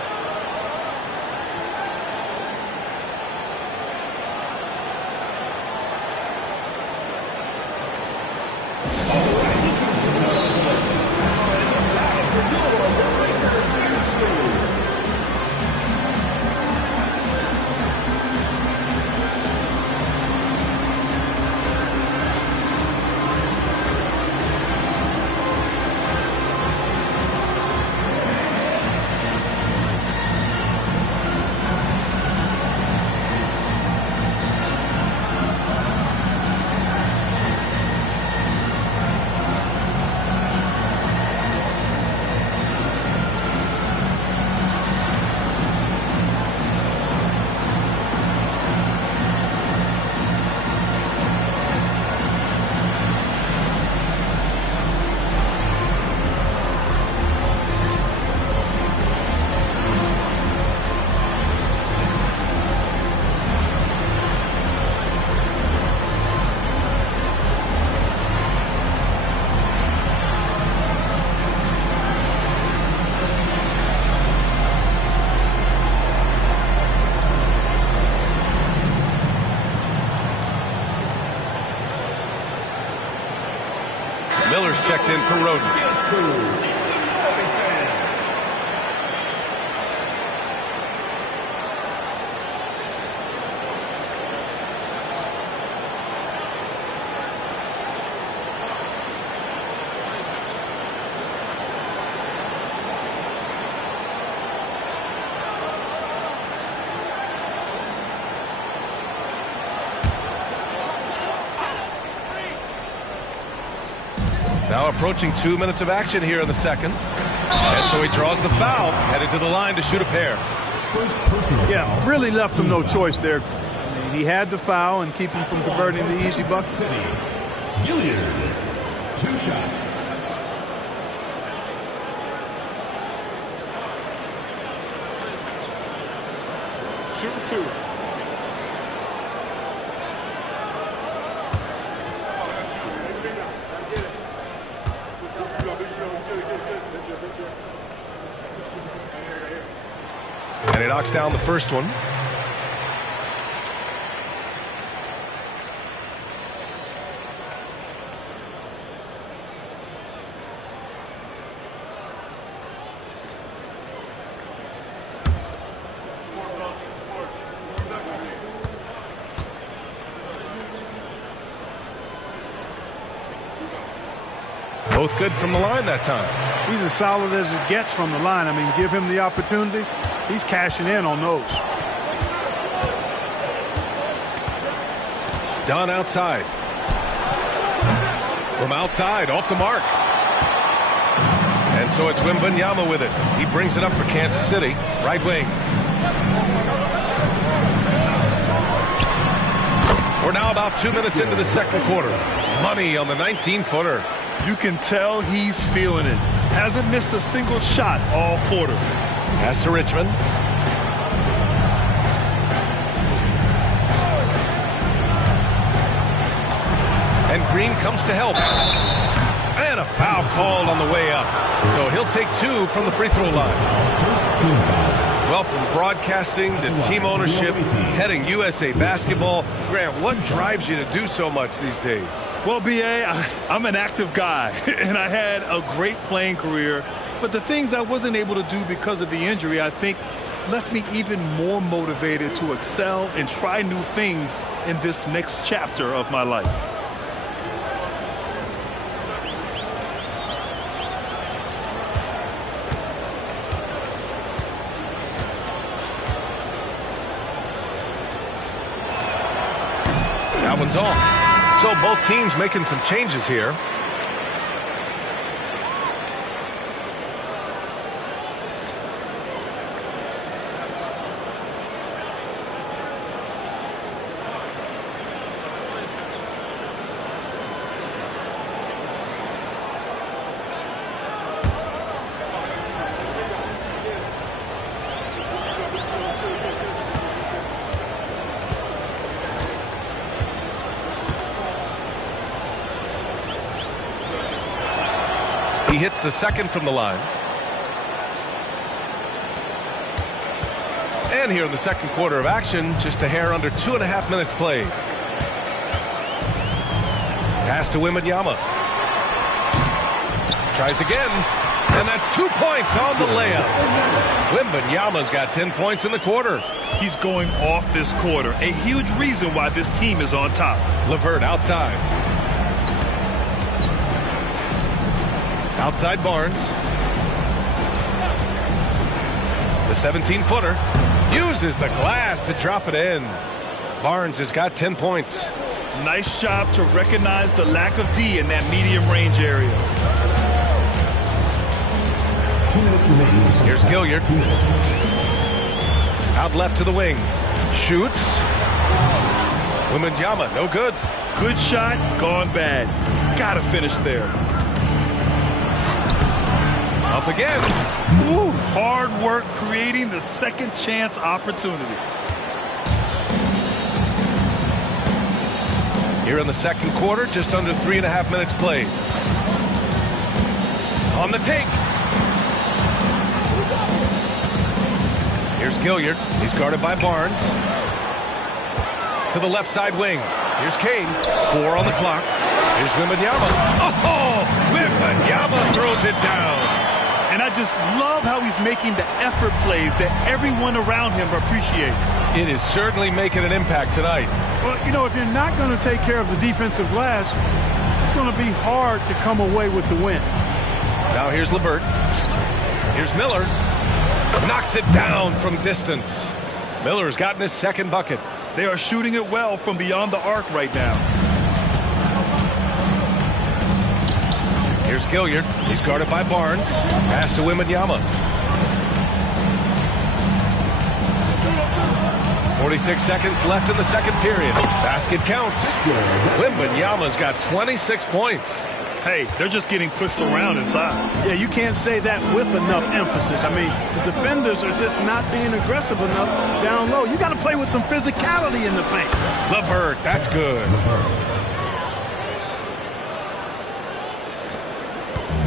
Miller's checked in for Roden. Now approaching 2 minutes of action here in the second. And so he draws the foul, headed to the line to shoot a pair. Yeah, really left him no choice there. I mean, he had to foul and keep him from converting the easy bucket. Gilliard, 2 shots. Shooting 2. And he knocks down the first one. Both good from the line that time. He's as solid as it gets from the line. I mean, give him the opportunity. He's cashing in on those. Dunn outside. From outside, off the mark. And so it's Wembanyama with it. He brings it up for Kansas City. Right wing. We're now about 2 minutes into the second quarter. Money on the 19-footer. You can tell he's feeling it. Hasn't missed a single shot all quarter. Pass to Richmond. And Green comes to help. And a foul called on the way up. So he'll take 2 from the free throw line. Well, from broadcasting to team ownership, heading USA Basketball, Grant, what drives you to do so much these days? Well, B.A., I'm an active guy, and I had a great playing career. But the things I wasn't able to do because of the injury, I think, left me even more motivated to excel and try new things in this next chapter of my life. That one's off. So both teams making some changes here. He hits the second from the line. And here in the second quarter of action, just a hair under 2.5 minutes played. Pass to Wembanyama. Tries again. And that's 2 points on the layup. Wembanyama's got 10 points in the quarter. He's going off this quarter. A huge reason why this team is on top. LeVert outside. Outside Barnes. The 17-footer uses the glass to drop it in. Barnes has got 10 points. Nice job to recognize the lack of D in that medium range area. 2 minutes remaining. Here's Gilliard. 2 minutes. Out left to the wing. Shoots. Wembanyama, no good. Good shot, gone bad. Gotta finish there. Up again. Ooh, hard work creating the second chance opportunity. Here in the second quarter, just under 3.5 minutes played. On the take. Here's Gilliard. He's guarded by Barnes. To the left side wing. Here's Kane. 4 on the clock. Here's Wembanyama. Oh, Wembanyama throws it down. And I just love how he's making the effort plays that everyone around him appreciates. It is certainly making an impact tonight. Well, you know, if you're not going to take care of the defensive glass, it's going to be hard to come away with the win. Now here's LeVert. Here's Miller. Knocks it down from distance. Miller's gotten his second bucket. They are shooting it well from beyond the arc right now. Here's Gilliard. He's guarded by Barnes. Pass to Wembanyama. 46 seconds left in the second period. Basket counts. Wembanyama's got 26 points. Hey, they're just getting pushed around inside. Yeah, you can't say that with enough emphasis. I mean, the defenders are just not being aggressive enough down low. You got to play with some physicality in the paint. LeVert, that's good.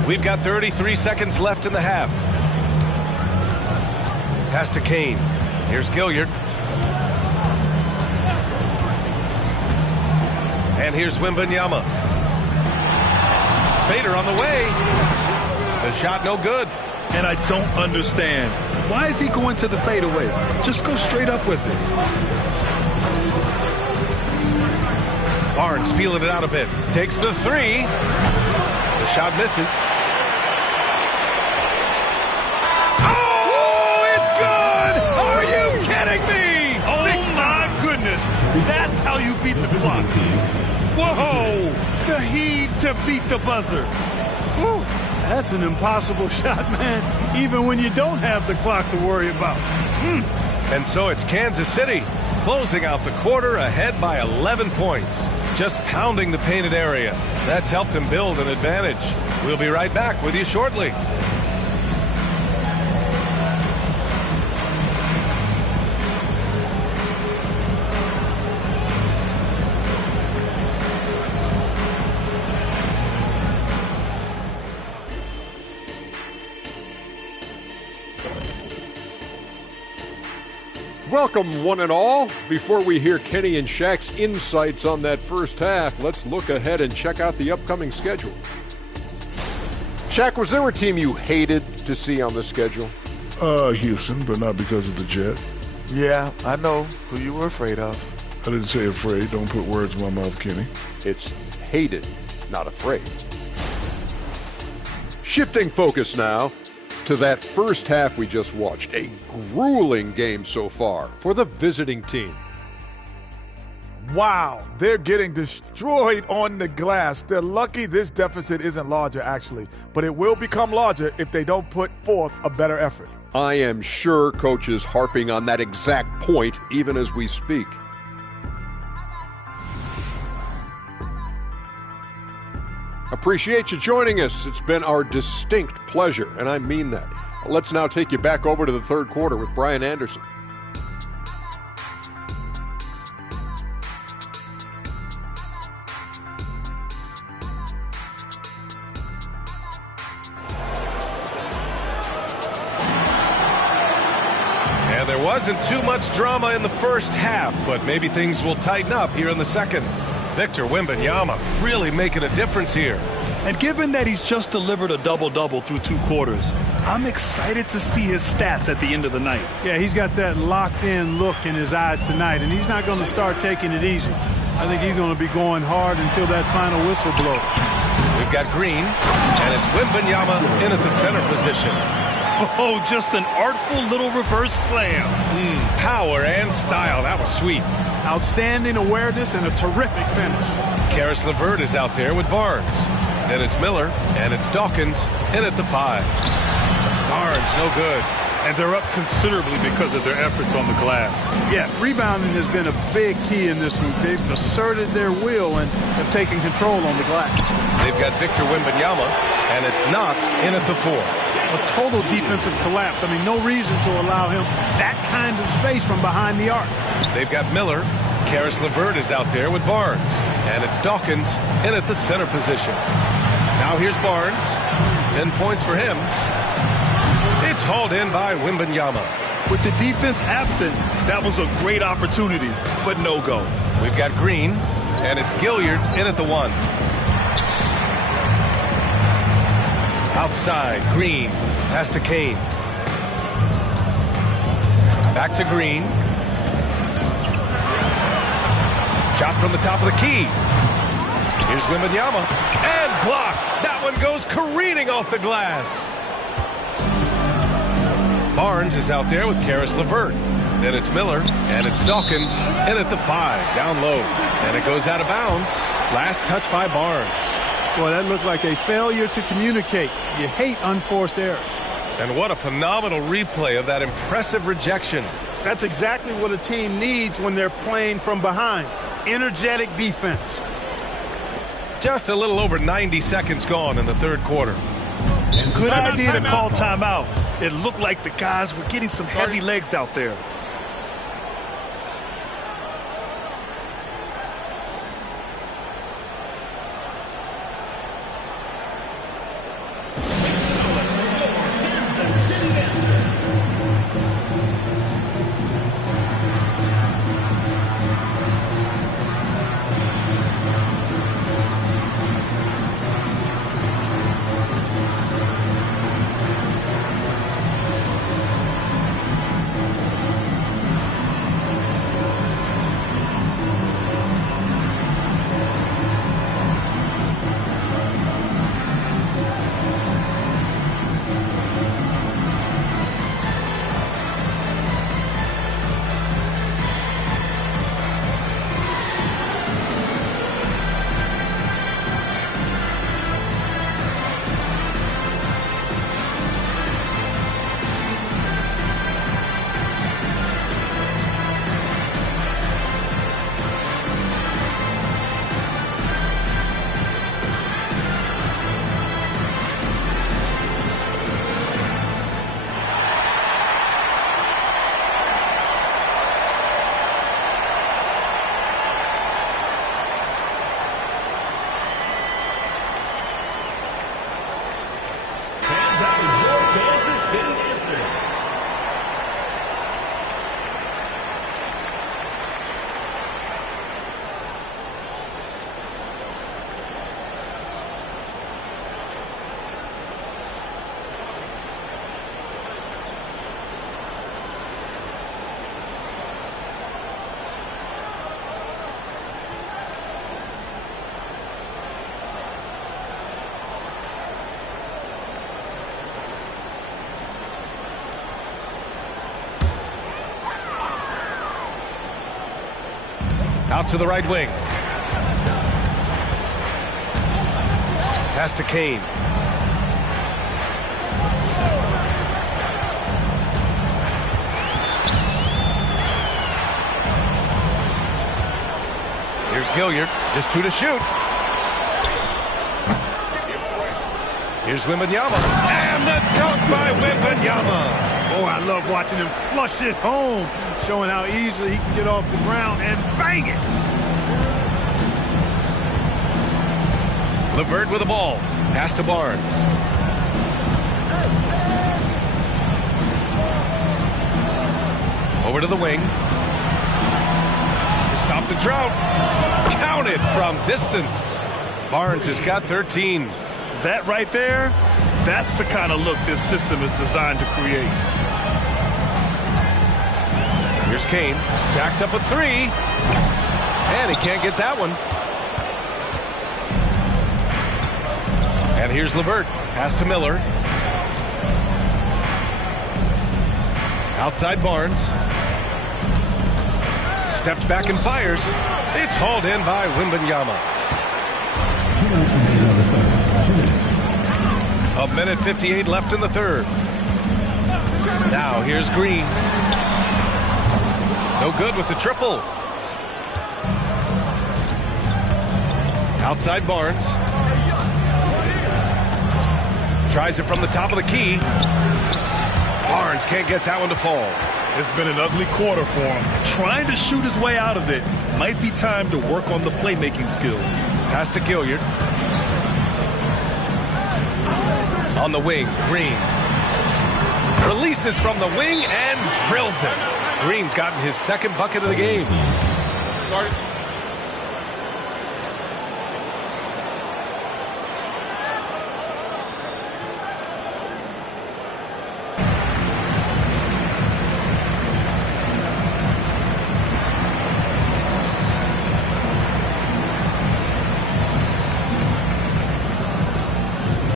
We've got 33 seconds left in the half. Pass to Kane. Here's Gilliard. And here's Wembanyama. Fader on the way. The shot no good. And I don't understand. Why is he going to the fadeaway? Just go straight up with it. Barnes feeling it out a bit. Takes the three. The shot misses. That's how you beat the clock. Whoa! The heave to beat the buzzer. Whew. That's an impossible shot, man, even when you don't have the clock to worry about. And so it's Kansas City closing out the quarter ahead by 11 points. Just pounding the painted area. That's helped him build an advantage. We'll be right back with you shortly. Welcome, one and all. Before we hear Kenny and Shaq's insights on that first half, let's look ahead and check out the upcoming schedule. Shaq, was there a team you hated to see on the schedule? Houston, but not because of the Jet. Yeah, I know who you were afraid of. I didn't say afraid. Don't put words in my mouth, Kenny. It's hated, not afraid. Shifting focus now to that first half we just watched. A grueling game so far for the visiting team. Wow, they're getting destroyed on the glass. They're lucky this deficit isn't larger, actually. But it will become larger if they don't put forth a better effort. I am sure Coach is harping on that exact point even as we speak. Appreciate you joining us. It's been our distinct pleasure, and I mean that. Let's now take you back over to the third quarter with Brian Anderson. And there wasn't too much drama in the first half, but maybe things will tighten up here in the second. Victor Wembanyama really making a difference here. And given that he's just delivered a double-double through 2 quarters, I'm excited to see his stats at the end of the night. Yeah, he's got that locked-in look in his eyes tonight, and he's not going to start taking it easy. I think he's going to be going hard until that final whistle blows. We've got Green, and it's Wembanyama in at the center position. Oh, just an artful little reverse slam. Power and style. That was sweet. Outstanding awareness and a terrific finish. Karis LeVert is out there with Barnes. Then it's Miller, and it's Dawkins in at the 5. Barnes, no good. And they're up considerably because of their efforts on the glass. Yeah, rebounding has been a big key in this one. They've asserted their will and have taken control on the glass. They've got Victor Wembanyama, and it's Knox in at the 4. A total defensive collapse. I mean, no reason to allow him that kind of space from behind the arc. They've got Miller. Karis LeVert is out there with Barnes. And it's Dawkins in at the center position. Now here's Barnes. 10 points for him. It's hauled in by Wembanyama. With the defense absent, that was a great opportunity, but no go. We've got Green, and it's Gilliard in at the 1. Outside, Green, pass to Kane. Back to Green. Shot from the top of the key. Here's Wembanyama, and blocked. That one goes careening off the glass. Barnes is out there with Karis LeVert. Then it's Miller, and it's Dawkins in at the 5, down low. And it goes out of bounds. Last touch by Barnes. Boy, that looked like a failure to communicate. You hate unforced errors. And what a phenomenal replay of that impressive rejection. That's exactly what a team needs when they're playing from behind. Energetic defense. Just a little over 90 seconds gone in the third quarter. Good idea to call timeout. It looked like the guys were getting some heavy legs out there. Out to the right wing. Pass to Kane. Here's Gilliard, just 2 to shoot. Here's Wembanyama. And the dunk by Wembanyama. Oh, I love watching him flush it home, showing how easily he can get off the ground and bang it. LeVert with the ball. Pass to Barnes. Over to the wing. To stop the drought. Counted from distance. Barnes has got 13. That right there, that's the kind of look this system is designed to create. Here's Kane. Jacks up a 3. And he can't get that one. And here's LeVert. Pass to Miller. Outside Barnes. Steps back and fires. It's hauled in by Wembanyama. 1:58 left in the third. Now here's Green. No good with the triple. Outside Barnes. Tries it from the top of the key. Barnes can't get that one to fall. It's been an ugly quarter for him. Trying to shoot his way out of it. Might be time to work on the playmaking skills. Pass to Gilliard. On the wing, Green. Releases from the wing and drills it. Green's gotten his second bucket of the game.